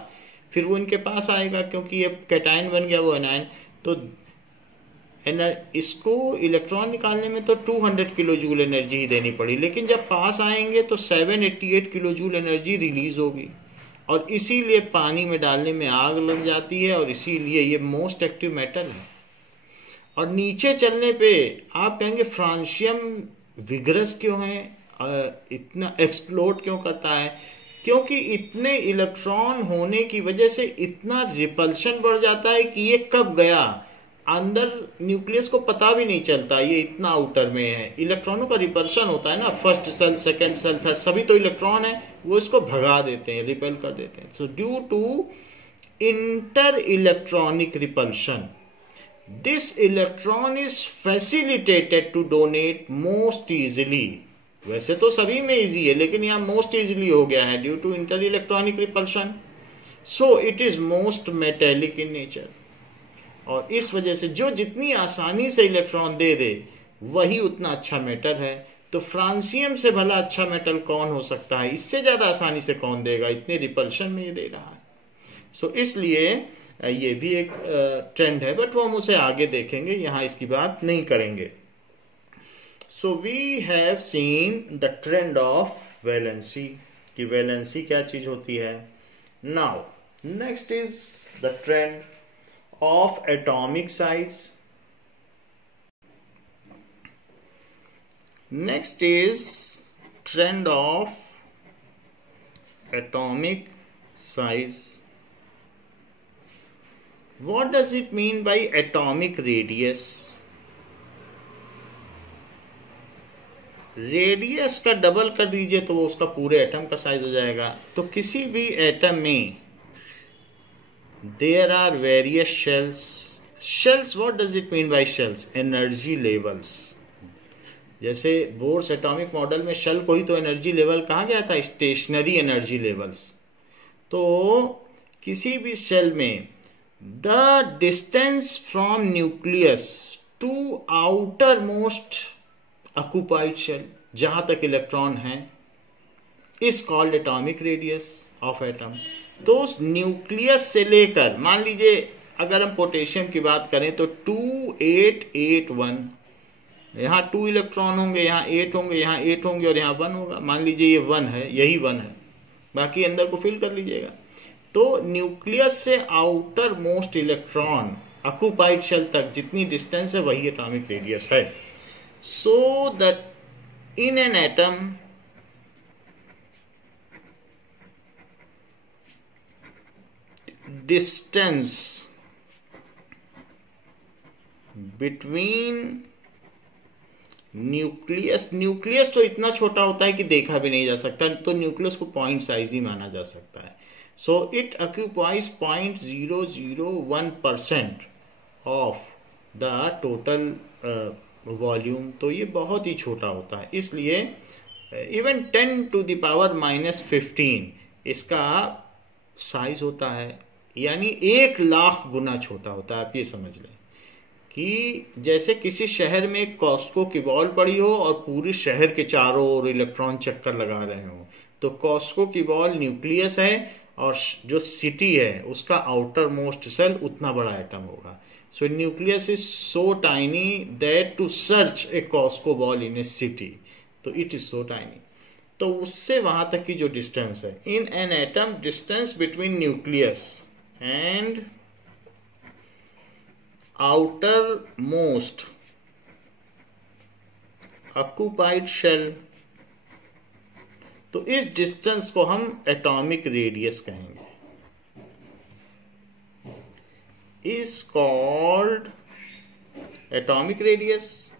फिर वो इनके पास आएगा, क्योंकि ये कैटायन बन गया वो एनायन। तो इसको इलेक्ट्रॉन निकालने में तो 200 किलो जूल एनर्जी ही देनी पड़ी, लेकिन जब पास आएंगे तो 788 किलो जूल एनर्जी रिलीज होगी, और इसीलिए पानी में डालने में आग लग जाती है, और इसीलिए ये मोस्ट एक्टिव मेटल है। और नीचे चलने पे आप कहेंगे फ्रांशियम विगरस क्यों है, इतना एक्सप्लोड क्यों करता है? क्योंकि इतने इलेक्ट्रॉन होने की वजह से इतना रिपल्शन बढ़ जाता है कि ये कब गया, अंदर न्यूक्लियस को पता भी नहीं चलता, ये इतना आउटर में है। इलेक्ट्रॉनों का रिपल्शन होता है ना, first shell, second shell, third, सभी तो इलेक्ट्रॉन है, वो इसको भगा देते हैं, रिपेल कर देते हैं। So due to inter electronic repulsion, this electron is facilitated to donate most easily. वैसे तो सभी में इजी है, लेकिन यहां मोस्ट इजिली हो गया है due to inter electronic repulsion. So it is most metallic in nature. और इस वजह से जो जितनी आसानी से इलेक्ट्रॉन दे दे वही उतना अच्छा मेटल है। तो फ्रांसियम से भला अच्छा मेटल कौन हो सकता है? इससे ज्यादा आसानी से कौन देगा? इतने रिपल्शन में ये दे रहा है। सो इसलिए ये भी एक ट्रेंड है, बट वो हम उसे आगे देखेंगे, यहां इसकी बात नहीं करेंगे। So we have seen the trend of valency, कि वैलेंसी क्या चीज होती है। Now next is the trend of atomic size. Next is trend of atomic size. What does it mean by atomic radius? Radius का double कर दीजिए तो वो उसका पूरे एटम का साइज हो जाएगा। तो किसी भी एटम में there are various shells. Shells, what does it mean by shells? Energy levels. जैसे बोर्स एटॉमिक मॉडल में शेल को ही तो एनर्जी लेवल कहा गया था, स्टेशनरी एनर्जी लेवल्स। तो किसी भी शेल में the distance from nucleus to outermost occupied shell, जहां तक इलेक्ट्रॉन है, is called atomic radius of atom। तो उस न्यूक्लियस से लेकर, मान लीजिए अगर हम पोटेशियम की बात करें तो 2881, यहां 2 इलेक्ट्रॉन होंगे, यहां 8 होंगे, यहां 8 होंगे और यहां 1 होगा। मान लीजिए ये 1 है, यही 1 है, बाकी अंदर को फिल कर लीजिएगा। तो न्यूक्लियस से outermost electron occupied shell तक जितनी डिस्टेंस है वही एटॉमिक रेडियस है। So that in an atom distance between nucleus तो इतना छोटा होता है कि देखा भी नहीं जा सकता, तो न्यूक्लियस को पॉइंट साइज ही माना जा सकता है। So it occupies 0.001% of the total volume। तो ये बहुत ही छोटा होता है, इसलिए इवन 10 to the power -15 इसका साइज होता है, यानी 1,00,000 गुना छोटा होता है। आप ये समझ लें कि जैसे किसी शहर में कॉस्को की बॉल पड़ी हो और पूरे शहर के चारों ओर इलेक्ट्रॉन चक्कर लगा रहे हो, तो कॉस्को की बॉल न्यूक्लियस है और जो सिटी है उसका आउटर मोस्ट सेल उतना बड़ा एटम होगा। So nucleus is so tiny that to search a Cosco ball in a city, तो इट इज सो टाइनी। तो उससे वहां तक की जो डिस्टेंस है in an atom, distance between nucleus and outermost occupied shell, तो इस डिस्टेंस को हम एटॉमिक रेडियस कहेंगे, is called atomic radius.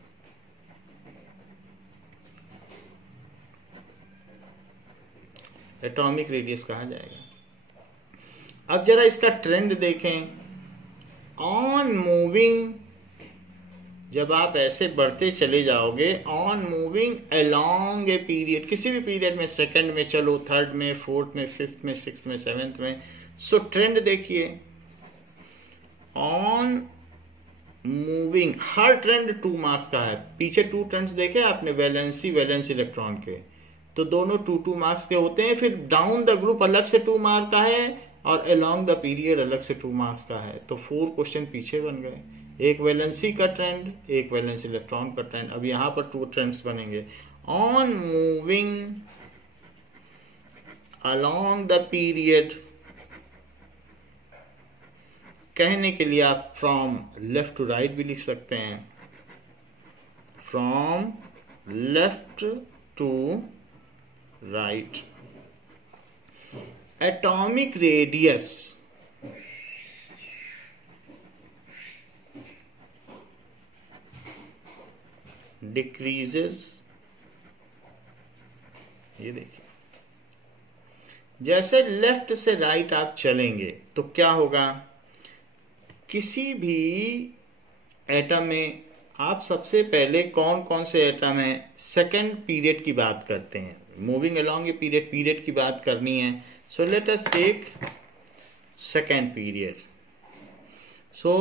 Atomic radius कहा जाएगा। अब जरा इसका ट्रेंड देखें। ऑन मूविंग, जब आप ऐसे बढ़ते चले जाओगे, on moving along a period, किसी भी पीरियड में, सेकंड में चलो, थर्ड में, फोर्थ में, फिफ्थ में, सिक्स्थ में, सेवेंथ में। सो ट्रेंड देखिए, on moving, her trend 2 marks का है। पीछे 2 ट्रेंड्स देखे आपने, वैलेंसी इलेक्ट्रॉन के, तो दोनों 2 मार्क्स के होते हैं। फिर डाउन द ग्रुप अलग से 2 मार्क का है और अलोंग द पीरियड अलग से 2 मार्क्स का है। तो 4 क्वेश्चन पीछे बन गए, एक वैलेंसी का ट्रेंड, एक वैलेंसी इलेक्ट्रॉन का ट्रेंड। अब यहां पर 2 ट्रेंड्स बनेंगे। On moving along the period कहने के लिए आप फ्रॉम लेफ्ट टू राइट भी लिख सकते हैं, from left to right. Atomic radius decreases, ये देखिए, जैसे लेफ्ट से राइट आप चलेंगे तो क्या होगा, किसी भी एटम में आप सबसे पहले कौन कौन से एटम है सेकेंड पीरियड की बात करते हैं. मूविंग अलोंग ये पीरियड की बात करनी है. So let us take second period. So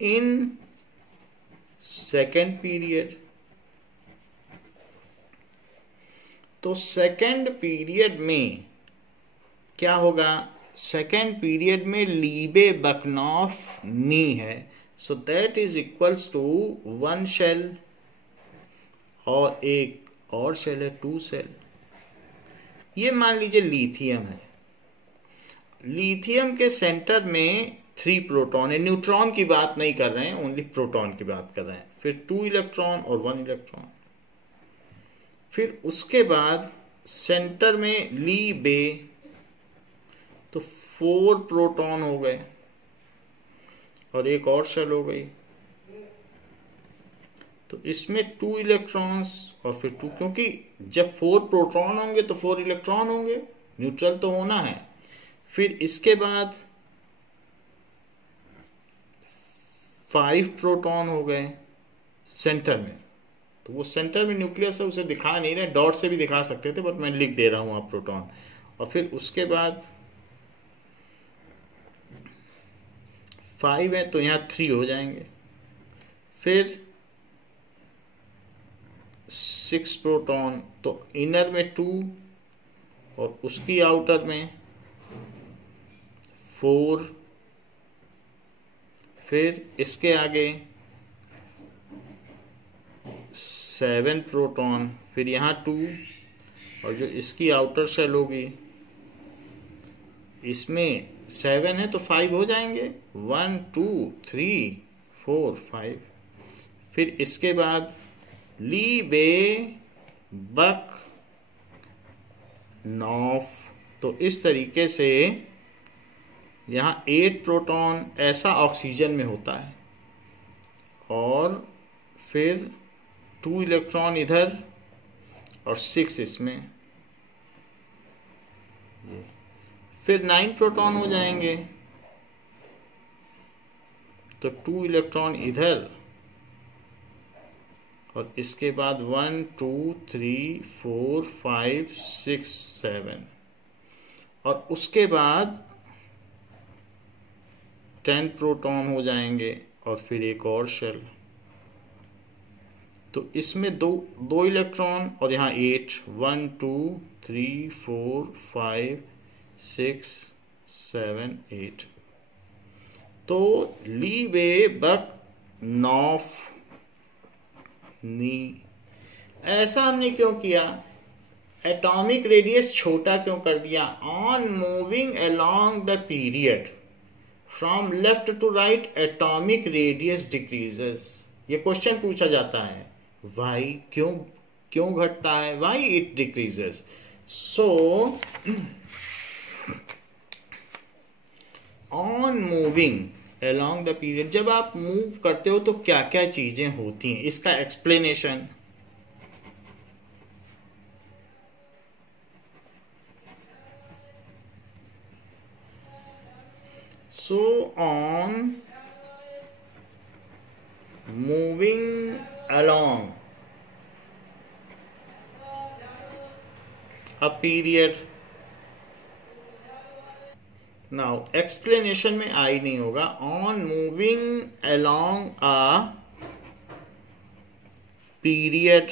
in second period, तो सेकेंड पीरियड में क्या होगा? सेकेंड पीरियड में लीबे बकनॉफ नी है. So that is equals to 1 shell और एक और शेल है 2 शेल. ये मान लीजिए लिथियम है. लिथियम के सेंटर में 3 प्रोटॉन है. न्यूट्रॉन की बात नहीं कर रहे हैं, ओनली प्रोटॉन की बात कर रहे हैं. फिर 2 इलेक्ट्रॉन और 1 इलेक्ट्रॉन. फिर उसके बाद सेंटर में ली बे, तो 4 प्रोटॉन हो गए और एक और शेल हो गई. तो इसमें 2 इलेक्ट्रॉन्स और फिर 2, क्योंकि जब 4 प्रोटॉन होंगे तो 4 इलेक्ट्रॉन होंगे, न्यूट्रल तो होना है. फिर इसके बाद 5 प्रोटॉन हो गए सेंटर में. तो वो सेंटर में न्यूक्लियस है, उसे दिखा नहीं रहे, डॉट से भी दिखा सकते थे, बट मैं लिख दे रहा हूं आप प्रोटॉन. और फिर उसके बाद 5 है तो यहां 3 हो जाएंगे. फिर 6 प्रोटॉन, तो इनर में 2 और उसकी आउटर में 4. फिर इसके आगे 7 प्रोटॉन, फिर यहां 2 और जो इसकी आउटर शेल होगी इसमें 7 है तो 5 हो जाएंगे. 1 2 3 4 5. फिर इसके बाद ली बे बक नॉफ. तो इस तरीके से यहां 8 प्रोटॉन ऐसा ऑक्सीजन में होता है और फिर 2 इलेक्ट्रॉन इधर और 6 इसमें. फिर 9 प्रोटॉन हो जाएंगे, तो 2 इलेक्ट्रॉन इधर और इसके बाद 1 2 3 4 5 6 7 और उसके बाद 10 प्रोटॉन हो जाएंगे और फिर एक और शेल. तो इसमें दो इलेक्ट्रॉन और यहां 8 1 2 3 4 5 6 7 8. तो ली बे बक नॉफ नी. ऐसा हमने क्यों किया? एटॉमिक रेडियस छोटा क्यों कर दिया? On moving along the period from left to right atomic radius decreases. ये क्वेश्चन पूछा जाता है, वाई, क्यों घटता है, why it decreases. So on moving along the period, जब आप मूव करते हो तो क्या क्या चीजें होती हैं, इसका explanation. So on moving along a period. Now explanation में आई नहीं होगा. On moving along a period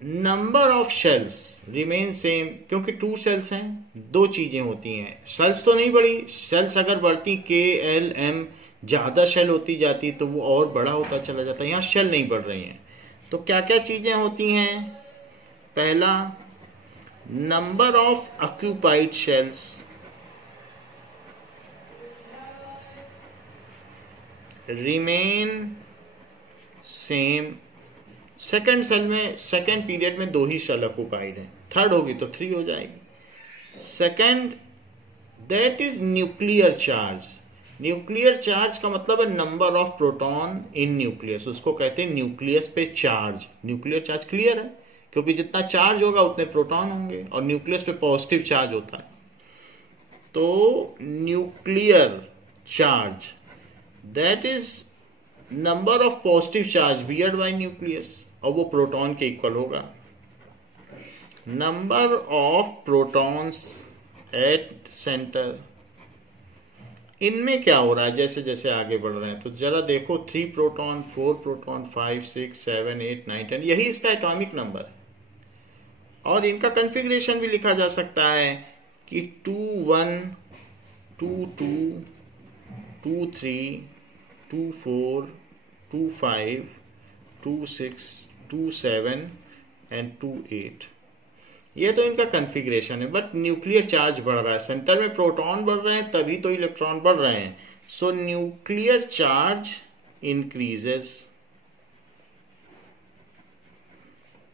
number of shells remain same, क्योंकि 2 शेल्स हैं. 2 चीजें होती हैं, शेल्स तो नहीं बढ़ी. शेल्स अगर बढ़ती KLM ज्यादा शेल होती जाती तो वो और बड़ा होता चला जाता. यहां शेल नहीं बढ़ रही हैं. तो क्या क्या चीजें होती हैं? पहला, number of occupied shells. Remain same. Second shell में सेकेंड पीरियड में 2 ही शेल ऑक्यूपाइड है. थर्ड होगी तो 3 हो जाएगी. Second, that is nuclear charge. Nuclear charge का मतलब है number of proton in nucleus. उसको कहते हैं न्यूक्लियस पे चार्ज. न्यूक्लियर चार्ज क्लियर है, क्योंकि जितना चार्ज होगा उतने प्रोटॉन होंगे और न्यूक्लियस पे पॉजिटिव चार्ज होता है. तो nuclear charge that is number of positive charge beard bye nucleus, और वो प्रोटॉन के इक्वल होगा। Number of protons at centre, इनमें क्या हो रहा है जैसे जैसे आगे बढ़ रहे हैं, तो जरा देखो 3 प्रोटॉन, 4 प्रोटॉन, 5, 6, 7, 8, 9, 10, यही इसका एटॉमिक नंबर है। और इनका कॉन्फ़िगरेशन भी लिखा जा सकता है कि 2 1 2 2 2 3 2 4 2 5 2 6 2 7 एंड 2 8। ये तो इनका कॉन्फ़िगरेशन है, बट न्यूक्लियर चार्ज बढ़ रहा है, सेंटर में प्रोटॉन बढ़ रहे हैं तभी तो इलेक्ट्रॉन बढ़ रहे हैं। सो न्यूक्लियर चार्ज इंक्रीजेस।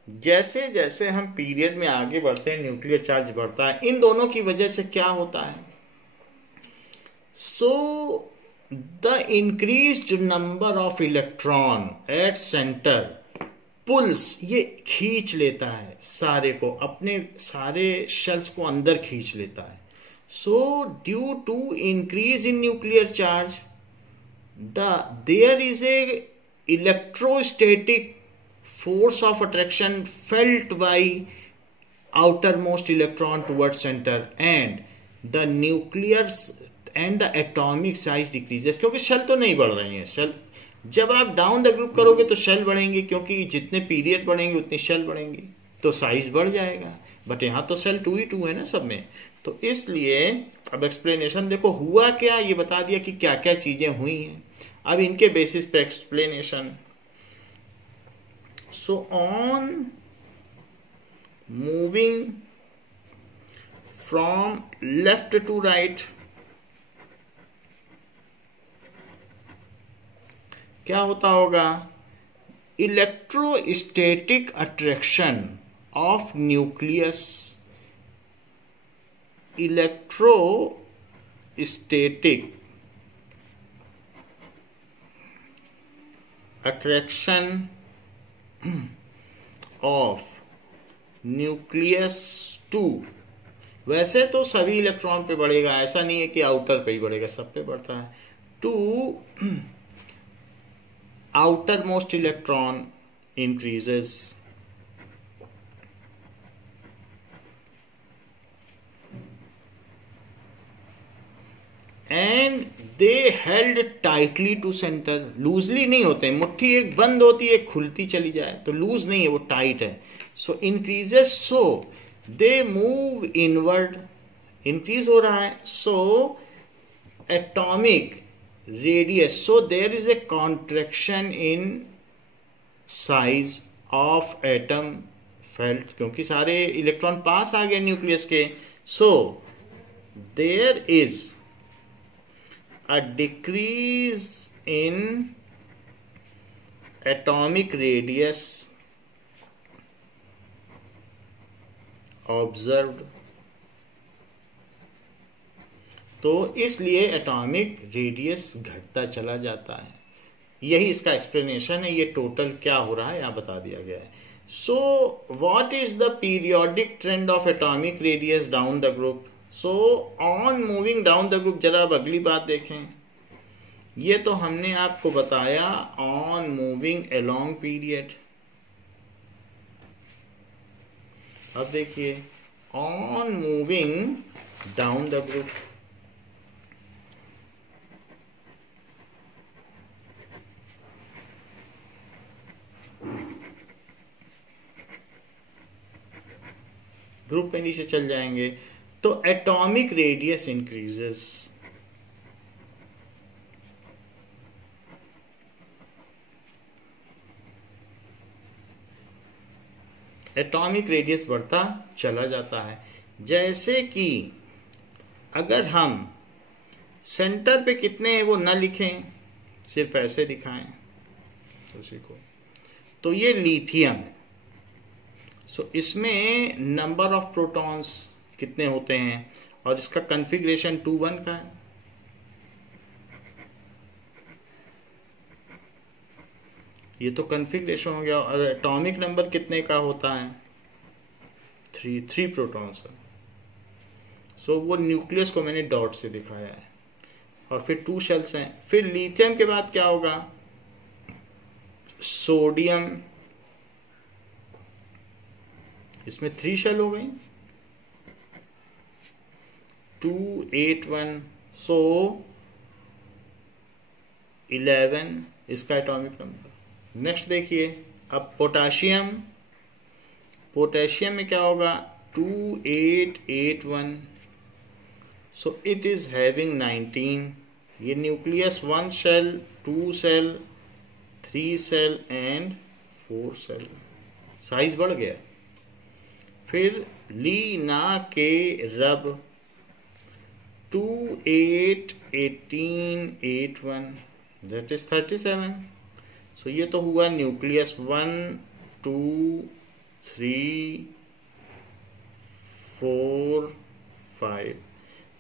जैसे जैसे हम पीरियड में आगे बढ़ते हैं न्यूक्लियर चार्ज बढ़ता है। इन दोनों की वजह से क्या होता है? So the increased number of electron at centre pulls, ये खींच लेता है सारे को, अपने सारे शेल्स को अंदर खींच लेता है। So due to increase in nuclear charge there is a electrostatic force of attraction felt by outermost electron towards center and the nuclear and the atomic size decreases, क्योंकि शेल तो नहीं बढ़ रही हैं। शेल जब आप डाउन द ग्रुप करोगे तो शेल बढ़ेंगे, क्योंकि जितने पीरियड बढ़ेंगे उतनी शेल बढ़ेंगी, तो साइज बढ़ जाएगा। बट यहाँ तो शेल 2 ही 2 है ना सब में, तो इसलिए अब एक्सप्लेनेशन देखो हुआ क्या, ये बता दिया कि क्या क्या चीजें हुई हैं। अब इनके बेसिस पे explanation. So on moving from left to right, क्या होता होगा? Electrostatic attraction of nucleus, electrostatic attraction of nucleus to, वैसे तो सभी इलेक्ट्रॉन पे बढ़ेगा, ऐसा नहीं है कि आउटर पे ही बढ़ेगा, सब पे बढ़ता है। To outermost electron increases and they held tightly to centre, loosely नहीं होते, मुट्ठी एक बंद होती है एक खुलती चली जाए, तो लूज नहीं है, वो टाइट है। So increases, so they move inward, increase हो रहा है। So atomic radius, so there is a contraction in size of atom felt, क्योंकि सारे इलेक्ट्रॉन पास आ गए न्यूक्लियस के। So there is a decrease in atomic radius observed, तो इसलिए एटॉमिक रेडियस घटता चला जाता है। यही इसका एक्सप्लेनेशन है। ये टोटल क्या हो रहा है यहां बता दिया गया है। So what is the periodic trend of atomic radius down the group? So on moving down the group, जरा अब अगली बात देखें। ये तो हमने आपको बताया ऑन मूविंग अलोंग पीरियड। अब देखिए on moving down the group, group में नीचे चल जाएंगे तो atomic radius increases, atomic radius बढ़ता चला जाता है। जैसे कि अगर हम सेंटर पे कितने हैं वो ना लिखें, सिर्फ ऐसे दिखाएं उसी को, तो ये लिथियम है। सो इसमें नंबर ऑफ प्रोटॉन्स कितने होते हैं और इसका कॉन्फ़िगरेशन 2 1 का है। ये तो कॉन्फ़िगरेशन हो गया। और एटॉमिक नंबर कितने का होता है? 3 प्रोटॉन्स है। सो वो न्यूक्लियस को मैंने डॉट से दिखाया है। और फिर 2 शेल्स हैं। फिर लिथियम के बाद क्या होगा, सोडियम, इसमें 3 शेल हो गई, 2 8 1, सो 11 इसका एटॉमिक नंबर। नेक्स्ट देखिए, अब पोटाशियम, पोटेशियम में क्या होगा, 2 8 8 1, सो इट इज हैविंग 19। ये nucleus 1 shell, 2 shell, 3 shell and 4 shell, size बढ़ गया। फिर ली ना के रब, 2 8 18 8 1, दैट इज 37। सो ये तो हुआ न्यूक्लियस 1 2 3 4 5।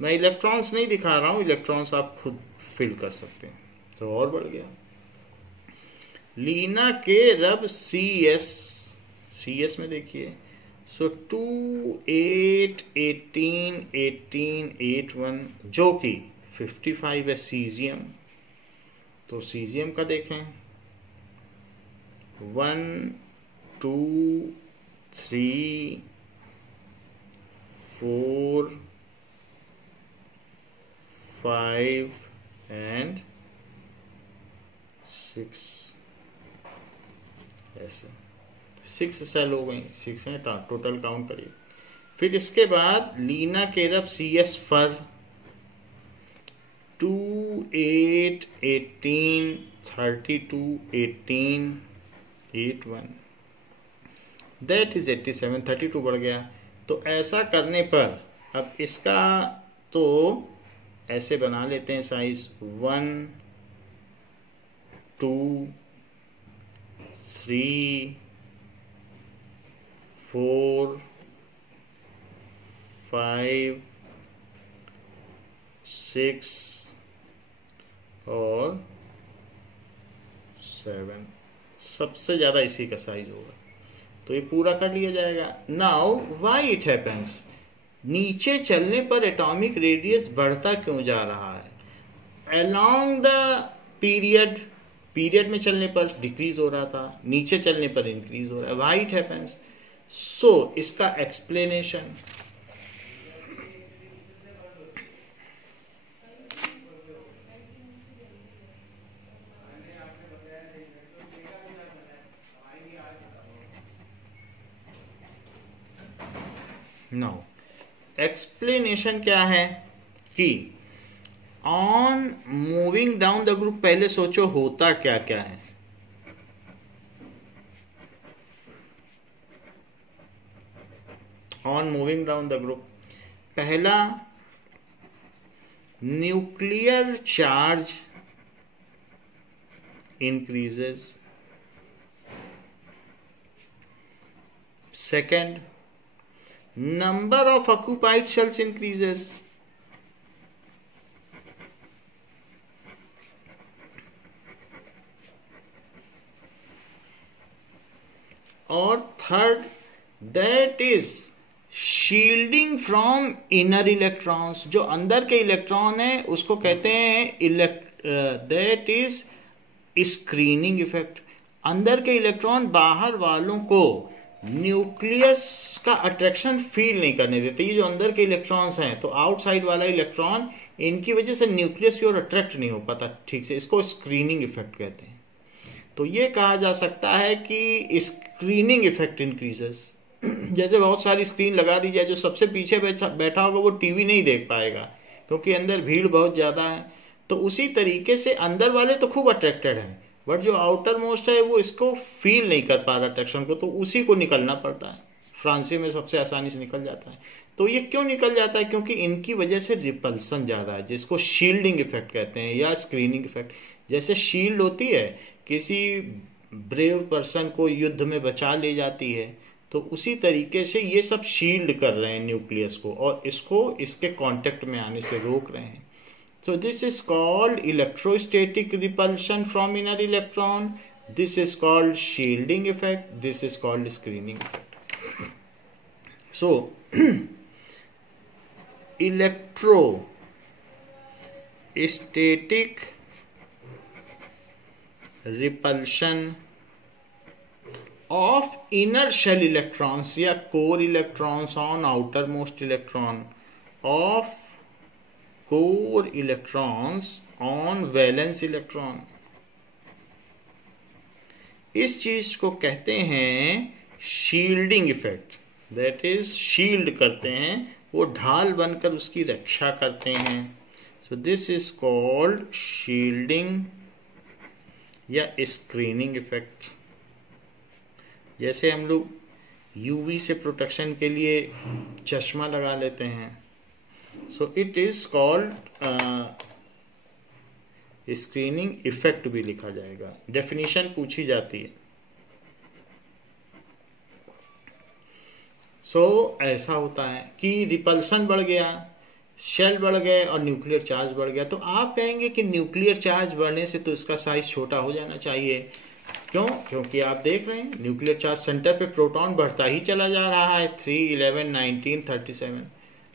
मैं इलेक्ट्रॉन्स नहीं दिखा रहा हूं, इलेक्ट्रॉन्स आप खुद फिल कर सकते हैं। तो और बढ़ गया। लीना के रब सी एस में देखिए, सो 2 8 18 18 8 1, जो कि 55 है सीजियम। तो सीजियम का देखें, 1 2 3 4 5 एंड 6, ऐसे 6 सेल हो गई, 6 है, टोटल काउंट करिए। फिर इसके बाद लीना केरब सी एस फर, 2 8 18 32 18 8 1, दैट इज 87, 32 बढ़ गया। तो ऐसा करने पर अब इसका तो ऐसे बना लेते हैं साइज, 1 2 3 4 5 6 और 7, सबसे ज्यादा इसी का साइज होगा। तो ये पूरा कर लिया जाएगा। नाउ व्हाई इट हैपेंस, नीचे चलने पर एटॉमिक रेडियस बढ़ता क्यों जा रहा है। अलोंग द पीरियड में चलने पर डिक्रीज हो रहा था, नीचे चलने पर इंक्रीज हो रहा है। व्हाई इट हैपेंस, सो इसका एक्सप्लेनेशन, नो एक्सप्लेनेशन क्या है कि on moving down the group, पहले सोचो होता क्या क्या है। On moving down the group, पहला nuclear charge increases, second number of occupied cells increases, और third that is shielding from inner electrons, जो अंदर के इलेक्ट्रॉन है उसको कहते हैं दैट इज स्क्रीनिंग इफेक्ट। अंदर के इलेक्ट्रॉन बाहर वालों को न्यूक्लियस का अट्रैक्शन फील नहीं करने देते। ये जो अंदर के इलेक्ट्रॉन्स हैं, तो आउटसाइड वाला इलेक्ट्रॉन इनकी वजह से न्यूक्लियस की ओर अट्रैक्ट नहीं हो पाता ठीक से, इसको स्क्रीनिंग इफेक्ट कहते हैं। तो ये कहा जा सकता है कि स्क्रीनिंग इफेक्ट इंक्रीजेस। जैसे बहुत सारी स्क्रीन लगा दी जाए, जो सबसे पीछे बैठा होगा वो टीवी नहीं देख पाएगा क्योंकि अंदर भीड़ बहुत ज्यादा है। तो उसी तरीके से अंदर वाले तो खूब अट्रैक्टेड हैं, बट जो आउटर मोस्ट है वो इसको फील नहीं कर पा रहा अट्रैक्शन को, तो उसी को निकलना पड़ता है। फ्रांसी में सबसे आसानी से निकल जाता है। तो ये क्यों निकल जाता है, क्योंकि इनकी वजह से रिपल्सन ज्यादा है, जिसको शील्डिंग इफेक्ट कहते हैं या स्क्रीनिंग इफेक्ट। जैसे शील्ड होती है, किसी ब्रेव पर्सन को युद्ध में बचा ले जाती है, तो उसी तरीके से ये सब शील्ड कर रहे हैं न्यूक्लियस को और इसको इसके कांटेक्ट में आने से रोक रहे हैं। So this is called electrostatic repulsion from inner electron. This is called shielding effect. This is called screening effect. So static repulsion of inner shell electrons या core electrons on outermost electron of core electrons on valence electron. इस चीज को कहते हैं shielding effect. That is shield करते हैं, वो ढाल बनकर उसकी रक्षा करते हैं. So this is called shielding या स्क्रीनिंग इफेक्ट. जैसे हम लोग यूवी से प्रोटेक्शन के लिए चश्मा लगा लेते हैं, सो it is called screening effect भी लिखा जाएगा. डेफिनेशन पूछी जाती है. सो ऐसा होता है कि रिपल्सन बढ़ गया, शेल बढ़ गए और न्यूक्लियर चार्ज बढ़ गया. तो आप कहेंगे कि न्यूक्लियर चार्ज बढ़ने से तो इसका साइज छोटा हो जाना चाहिए. क्यों? क्योंकि आप देख रहे हैं न्यूक्लियर चार्ज सेंटर पे प्रोटॉन बढ़ता ही चला जा रहा है, 3, 11, 19, 37.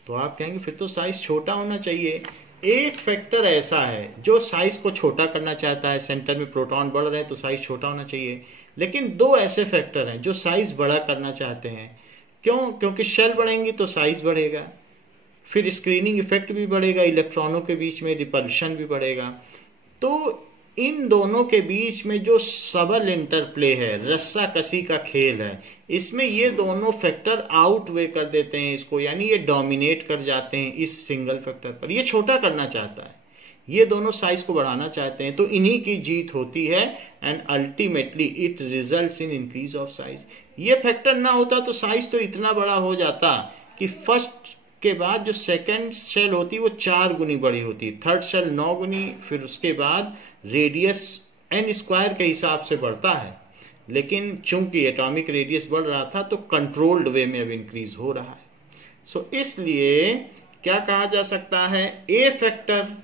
तो आप कहेंगे फिर तो साइज छोटा होना चाहिए. एक फैक्टर ऐसा है जो साइज को छोटा करना चाहता है, सेंटर में प्रोटॉन बढ़ रहे हैं तो साइज छोटा होना चाहिए. लेकिन दो ऐसे फैक्टर हैं जो साइज बड़ा करना चाहते हैं. क्यों? क्योंकि शेल बढ़ेंगी तो साइज बढ़ेगा, फिर स्क्रीनिंग इफेक्ट भी बढ़ेगा, इलेक्ट्रॉनों के बीच में रिपल्शन भी बढ़ेगा. तो इन दोनों के बीच में जो सबल इंटरप्ले है, रस्सा कसी का खेल है, इसमें ये दोनों फैक्टर आउटवे कर देते हैं इसको, यानी ये डोमिनेट कर जाते हैं इस सिंगल फैक्टर पर. ये छोटा करना चाहता है, ये दोनों साइज को बढ़ाना चाहते हैं, तो इन्हीं की जीत होती है. And ultimately it results in increase of size. ये फैक्टर ना होता तो साइज तो इतना बड़ा हो जाता कि फर्स्ट के बाद जो सेकंड शेल होती वो 4 गुनी बड़ी होती, थर्ड शेल 9 गुनी, फिर उसके बाद रेडियस n² के हिसाब से बढ़ता है. लेकिन चूंकि एटॉमिक रेडियस बढ़ रहा था तो कंट्रोल्ड वे में अब इंक्रीज हो रहा है. सो इसलिए क्या कहा जा सकता है, A factor.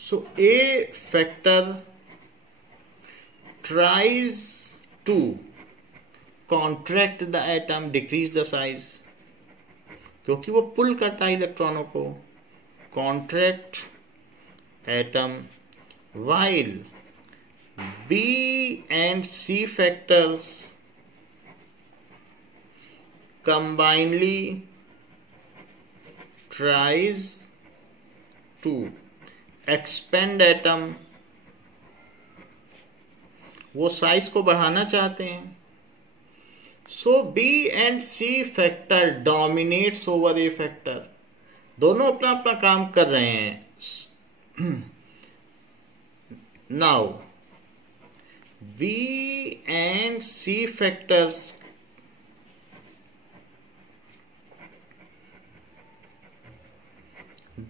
So A factor tries to contract the atom, decrease the size, क्योंकि वो पुल करता है इलेक्ट्रॉनों को. contract atom, while B and C factors combinedly tries to expand atom. वो साइज को बढ़ाना चाहते हैं. So B and C factor dominates over A factor. दोनों अपना अपना काम कर रहे हैं. Now B and C factors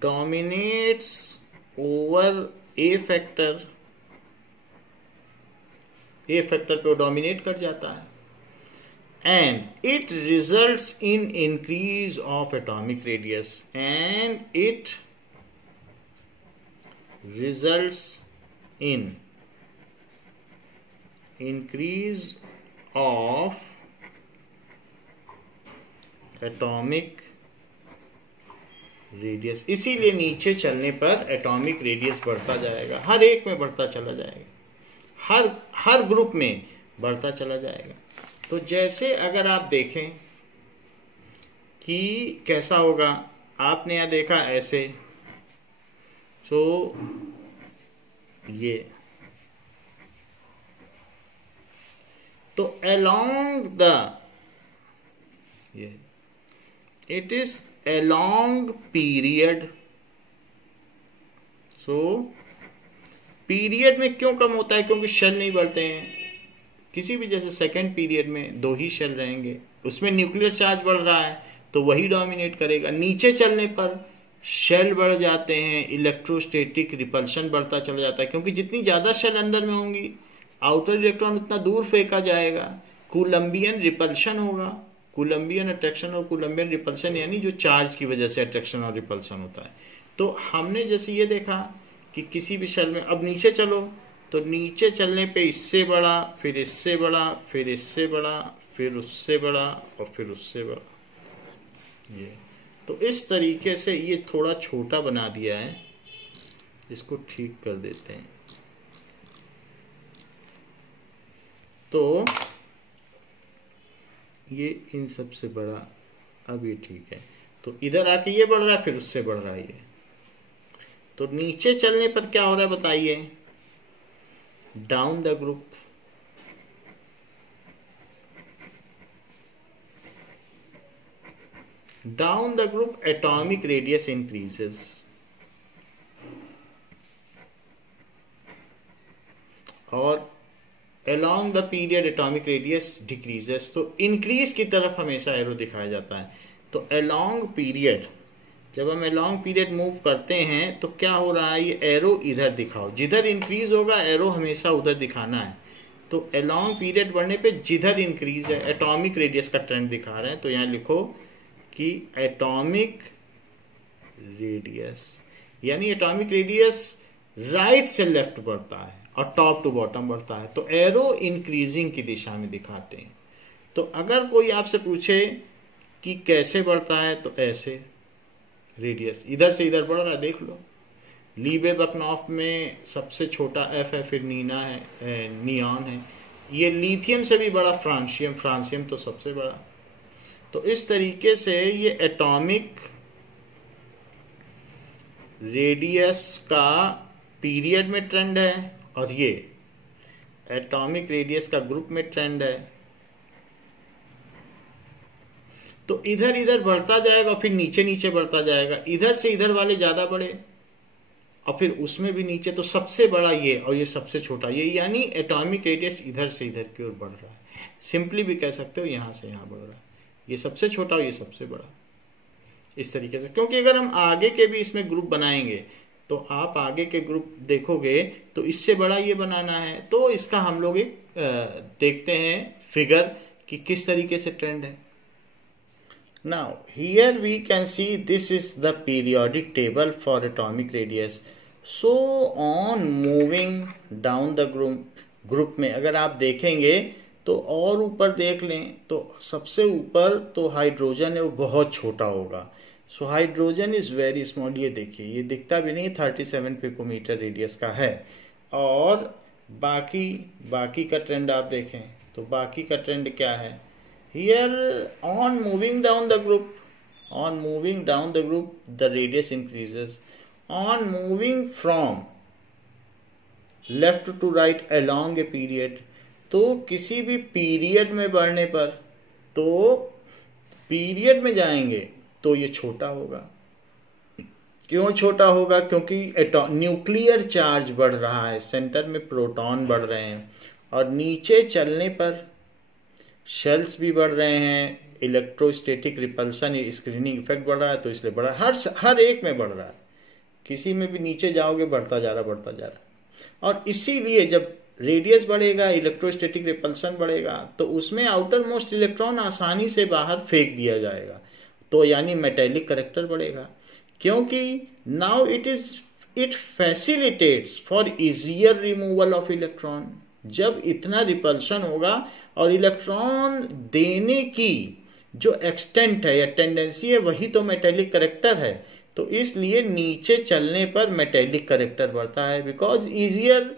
dominates over A factor. A factor पे डोमिनेट कर जाता है. And it results in increase of atomic radius. And it results in increase of atomic radius. इसीलिए नीचे चलने पर एटॉमिक रेडियस बढ़ता जाएगा, हर एक में बढ़ता चला जाएगा, हर ग्रुप में बढ़ता चला जाएगा. तो जैसे अगर आप देखें कि कैसा होगा, आपने यहां देखा ऐसे, सो ये तो along the it is a long period. So period में क्यों कम होता है? क्योंकि शेल नहीं बढ़ते हैं. किसी भी जैसे सेकेंड पीरियड में 2 ही शेल रहेंगे, उसमें न्यूक्लियर चार्ज बढ़ रहा है तो वही डोमिनेट करेगा. नीचे चलने पर शेल बढ़ जाते हैं, इलेक्ट्रोस्टैटिक रिपल्शन बढ़ता चला जाता है, क्योंकि जितनी ज्यादा शेल अंदर में होंगी आउटर इलेक्ट्रॉन उतना दूर फेंका जाएगा. कोलम्बियन रिपल्शन होगा, कोलम्बियन अट्रैक्शन और कोलम्बियन रिपल्शन, यानी जो चार्ज की वजह से अट्रैक्शन और रिपल्शन होता है. तो हमने जैसे ये देखा कि किसी भी शेल में अब नीचे चलो तो नीचे चलने पे इससे बड़ा, फिर इससे बड़ा, फिर इससे बड़ा, फिर उससे बड़ा और फिर उससे बड़ा. ये तो इस तरीके से ये थोड़ा छोटा बना दिया है, इसको ठीक कर देते हैं। तो ये इन सब से बड़ा, अब ये ठीक है। तो इधर आके ये बढ़ रहा है, फिर उससे बढ़ रहा है ये। तो नीचे चलने पर क्या हो रहा है बताइए? Down the group, down the group atomic radius increases, और along the period atomic radius decreases। तो इंक्रीज की तरफ हमेशा एरो दिखाया जाता है। तो along period, जब हम along period मूव करते हैं तो क्या हो रहा है, ये एरो इधर दिखाओ, जिधर इंक्रीज होगा एरो हमेशा उधर दिखाना है। तो along period बढ़ने पे जिधर इंक्रीज है, एटॉमिक रेडियस का ट्रेंड दिखा रहे हैं, तो यहाँ लिखो कि एटॉमिक रेडियस, यानी एटॉमिक रेडियस राइट से लेफ्ट बढ़ता है और टॉप टू बॉटम बढ़ता है। तो एरो इंक्रीजिंग की दिशा में दिखाते हैं। तो अगर कोई आपसे पूछे कि कैसे बढ़ता है, तो ऐसे रेडियस इधर से इधर बढ़ रहा है, देख लो। लीबे बकनॉफ में सबसे छोटा एफ है, फिर नीना है, नियॉन है। ये लिथियम से भी बड़ा फ्रांसियम, फ्रांसियम तो सबसे बड़ा। तो इस तरीके से ये एटॉमिक रेडियस का पीरियड में ट्रेंड है, और ये एटॉमिक रेडियस का ग्रुप में ट्रेंड है। तो इधर इधर बढ़ता जाएगा, फिर नीचे नीचे बढ़ता जाएगा, इधर से इधर वाले ज्यादा बड़े, और फिर उसमें भी नीचे। तो सबसे बड़ा ये, और ये सबसे छोटा ये, यानी एटॉमिक रेडियस इधर से इधर की ओर बढ़ रहा है। सिंपली भी कह सकते हो यहां से यहां बढ़ रहा है, ये सबसे छोटा और ये सबसे बड़ा, इस तरीके से। क्योंकि अगर हम आगे के भी इसमें ग्रुप बनाएंगे, तो आप आगे के ग्रुप देखोगे तो इससे बड़ा ये बनाना है। तो इसका हम लोग एक देखते हैं फिगर कि किस तरीके से ट्रेंड है। Now here we can see this is the periodic table for atomic radius. So on moving down the group में अगर आप देखेंगे तो और ऊपर देख लें तो सबसे ऊपर तो हाइड्रोजन है, वो बहुत छोटा होगा। So hydrogen is very small. ये देखिए, ये दिखता भी नहीं, 37 पिकोमीटर रेडियस का है। और बाकी का ट्रेंड आप देखें तो बाकी का ट्रेंड क्या है? Here on moving down the group, the radius increases. On moving from left to right along a period, तो किसी भी पीरियड में बढ़ने पर, तो पीरियड में जाएंगे तो ये छोटा होगा। क्यों छोटा होगा? क्योंकि न्यूक्लियर चार्ज बढ़ रहा है, सेंटर में प्रोटॉन बढ़ रहे हैं, और नीचे चलने पर शेल्स भी बढ़ रहे हैं, इलेक्ट्रोस्टैटिक रिपल्सन, स्क्रीनिंग इफेक्ट बढ़ रहा है, तो इसलिए बढ़ रहा है। हर एक में बढ़ रहा है, किसी में भी नीचे जाओगे बढ़ता जा रहा। और इसीलिए जब रेडियस बढ़ेगा, इलेक्ट्रोस्टैटिक रिपल्सन बढ़ेगा, तो उसमें आउटर मोस्ट इलेक्ट्रॉन आसानी से बाहर फेंक दिया जाएगा, तो यानी मेटेलिक करेक्टर बढ़ेगा। क्योंकि now it facilitates for easier removal of electron. जब इतना रिपल्शन होगा और इलेक्ट्रॉन देने की जो एक्सटेंट है या टेंडेंसी है, वही तो मेटेलिक करेक्टर है। तो इसलिए नीचे चलने पर मेटेलिक करेक्टर बढ़ता है, because easier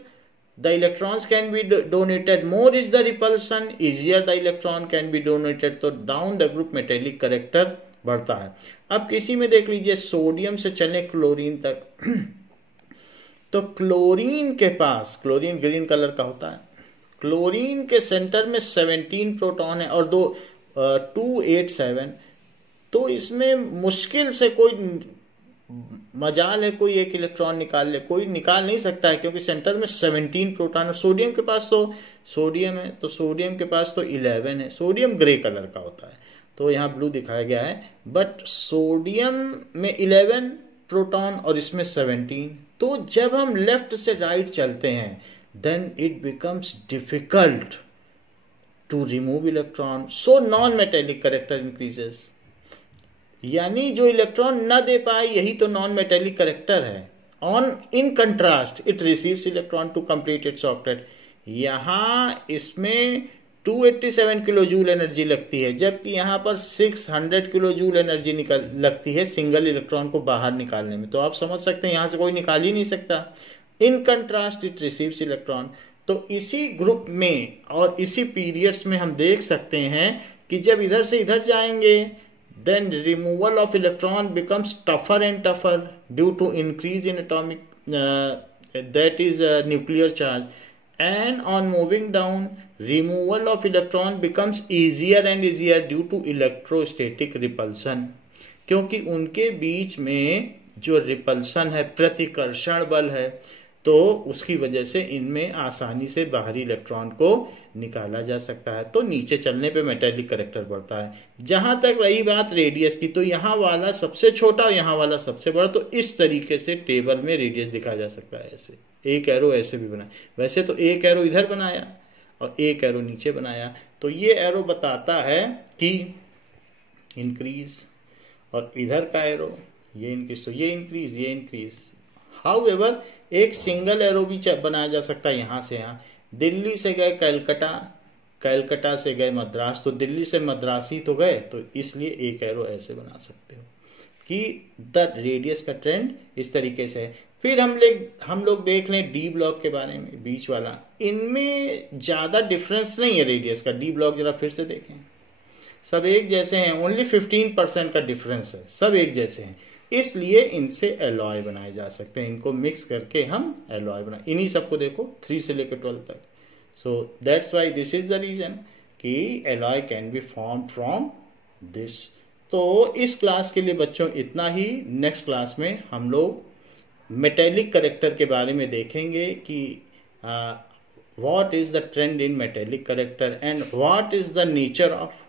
the electrons can be donated, more is the repulsion, easier the electron can be donated, तो down the group metallic character बढ़ता है। अब किसी में देख लीजिए, सोडियम से चले क्लोरीन तक, तो क्लोरीन के पास, क्लोरीन ग्रीन कलर का होता है, क्लोरीन के सेंटर में 17 प्रोटॉन है और 287। तो इसमें मुश्किल से कोई मजाल है कोई एक इलेक्ट्रॉन निकाल ले, कोई निकाल नहीं सकता है, क्योंकि सेंटर में 17 प्रोटॉन है। सोडियम के पास तो सोडियम है, तो सोडियम के पास तो 11 है। सोडियम ग्रे कलर का होता है, तो यहाँ ब्लू दिखाया गया है, बट सोडियम में 11 प्रोटॉन और इसमें 17। तो जब हम लेफ्ट से राइट चलते हैं, then it becomes difficult to remove electron, so non metallic character increases. यानी जो इलेक्ट्रॉन न दे पाए, यही तो नॉन मेटेलिक करेक्टर है। In contrast it receives electron to complete its octet. यहां इसमें 287 किलो जूल एनर्जी लगती है, जबकि यहाँ पर 600 किलो जूल एनर्जी लगती है सिंगल इलेक्ट्रॉन को बाहर निकालने में। तो आप समझ सकते हैं यहाँ से कोई निकाल ही नहीं सकता। इन कंट्रास्ट इट रिसीव्स इलेक्ट्रॉन। तो इसी ग्रुप में और इसी पीरियड्स में हम देख सकते हैं कि जब इधर से इधर जाएंगे then removal of electron becomes tougher and tougher due to increase in atomic that is nuclear charge, and on moving down removal of electron becomes easier and easier due to electrostatic repulsion, क्योंकि उनके बीच में जो repulsion है, प्रतिकर्षण बल है, तो उसकी वजह से इनमें आसानी से बाहरी इलेक्ट्रॉन को निकाला जा सकता है। तो नीचे चलने पे मेटेलिक करैक्टर बढ़ता है। जहां तक रही बात रेडियस की, तो यहाँ वाला सबसे छोटा, यहाँ वाला सबसे बड़ा। तो इस तरीके से टेबल में रेडियस दिखाया जा सकता है। ऐसे एक एरो ऐसे भी बनाया, वैसे तो एक एरो इधर बनाया और एक एरो नीचे बनाया। तो ये एरो बताता है कि इंक्रीज, और इधर का एरो ये इंक्रीज, तो ये इंक्रीज, ये इंक्रीज। हाउएवर एक सिंगल एरो भी बनाया जा सकता है। यहां से यहाँ दिल्ली से गए कलकत्ता, कलकत्ता से गए मद्रास, तो दिल्ली से मद्रास ही तो गए, तो इसलिए एक एरो ऐसे बना सकते हो कि द रेडियस का ट्रेंड इस तरीके से है। फिर हम लोग देख लें डी ब्लॉक के बारे में, बीच वाला। इनमें ज्यादा डिफरेंस नहीं है रेडियस का। डी ब्लॉक जरा फिर से देखें, सब एक जैसे हैं, ओनली 15% का डिफरेंस है, सब एक जैसे हैं। इसलिए इनसे एलॉय बनाए जा सकते हैं। इनको मिक्स करके हम एलॉय बनाए। इन्हीं सबको देखो 3 से लेकर 12 तक। So that's why this is the reason कि alloy can be form from this. तो इस क्लास के लिए बच्चों इतना ही। नेक्स्ट क्लास में हम लोग मेटेलिक करैक्टर के बारे में देखेंगे कि what is the trend in metallic character and what is the nature of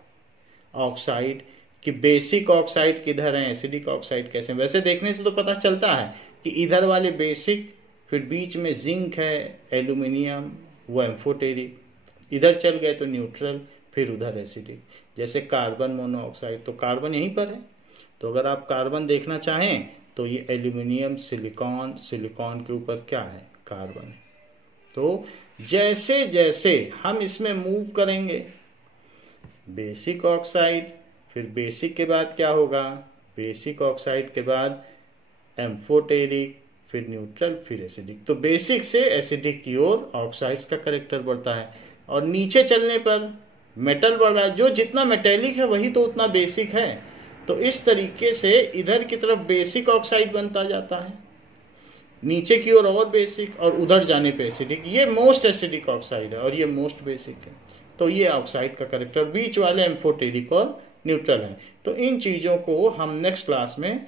oxide, कि बेसिक ऑक्साइड किधर है, एसिडिक ऑक्साइड कैसे। वैसे देखने से तो पता चलता है कि इधर वाले बेसिक, फिर बीच में जिंक है, एल्यूमिनियम, वो एम्फोटेरिक, इधर चल गए तो न्यूट्रल, फिर उधर एसिडिक। जैसे कार्बन मोनोऑक्साइड, तो कार्बन यहीं पर है। तो अगर आप कार्बन देखना चाहें तो ये एल्यूमिनियम, सिलिकॉन, सिलिकॉन के ऊपर क्या है, कार्बन है। तो जैसे जैसे हम इसमें मूव करेंगे, बेसिक ऑक्साइड, फिर बेसिक के बाद क्या होगा, बेसिक ऑक्साइड के बाद एम्फोटेरिक, फिर न्यूट्रल, फिर एसिडिक। तो बेसिक से एसिडिक की ओर ऑक्साइड्स का करैक्टर बढ़ता है। और नीचे चलने पर मेटल बढ़ रहा है। जो जितना मेटेलिक है वही तो उतना बेसिक है। तो इस तरीके से इधर की तरफ बेसिक ऑक्साइड बनता जाता है, नीचे की ओर और बेसिक, और उधर जाने पे एसिडिक। ये मोस्ट एसिडिक ऑक्साइड है और ये मोस्ट बेसिक है। तो ये ऑक्साइड का करैक्टर, बीच वाले एम्फोटेरिक और न्यूट्रल है। तो इन चीजों को हम नेक्स्ट क्लास में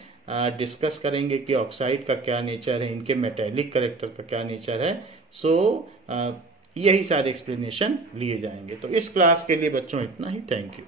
डिस्कस करेंगे कि ऑक्साइड का क्या नेचर है, इनके मेटेलिक करैक्टर का क्या नेचर है। सो यही सारे एक्सप्लेनेशन लिए जाएंगे। तो इस क्लास के लिए बच्चों इतना ही। Thank you.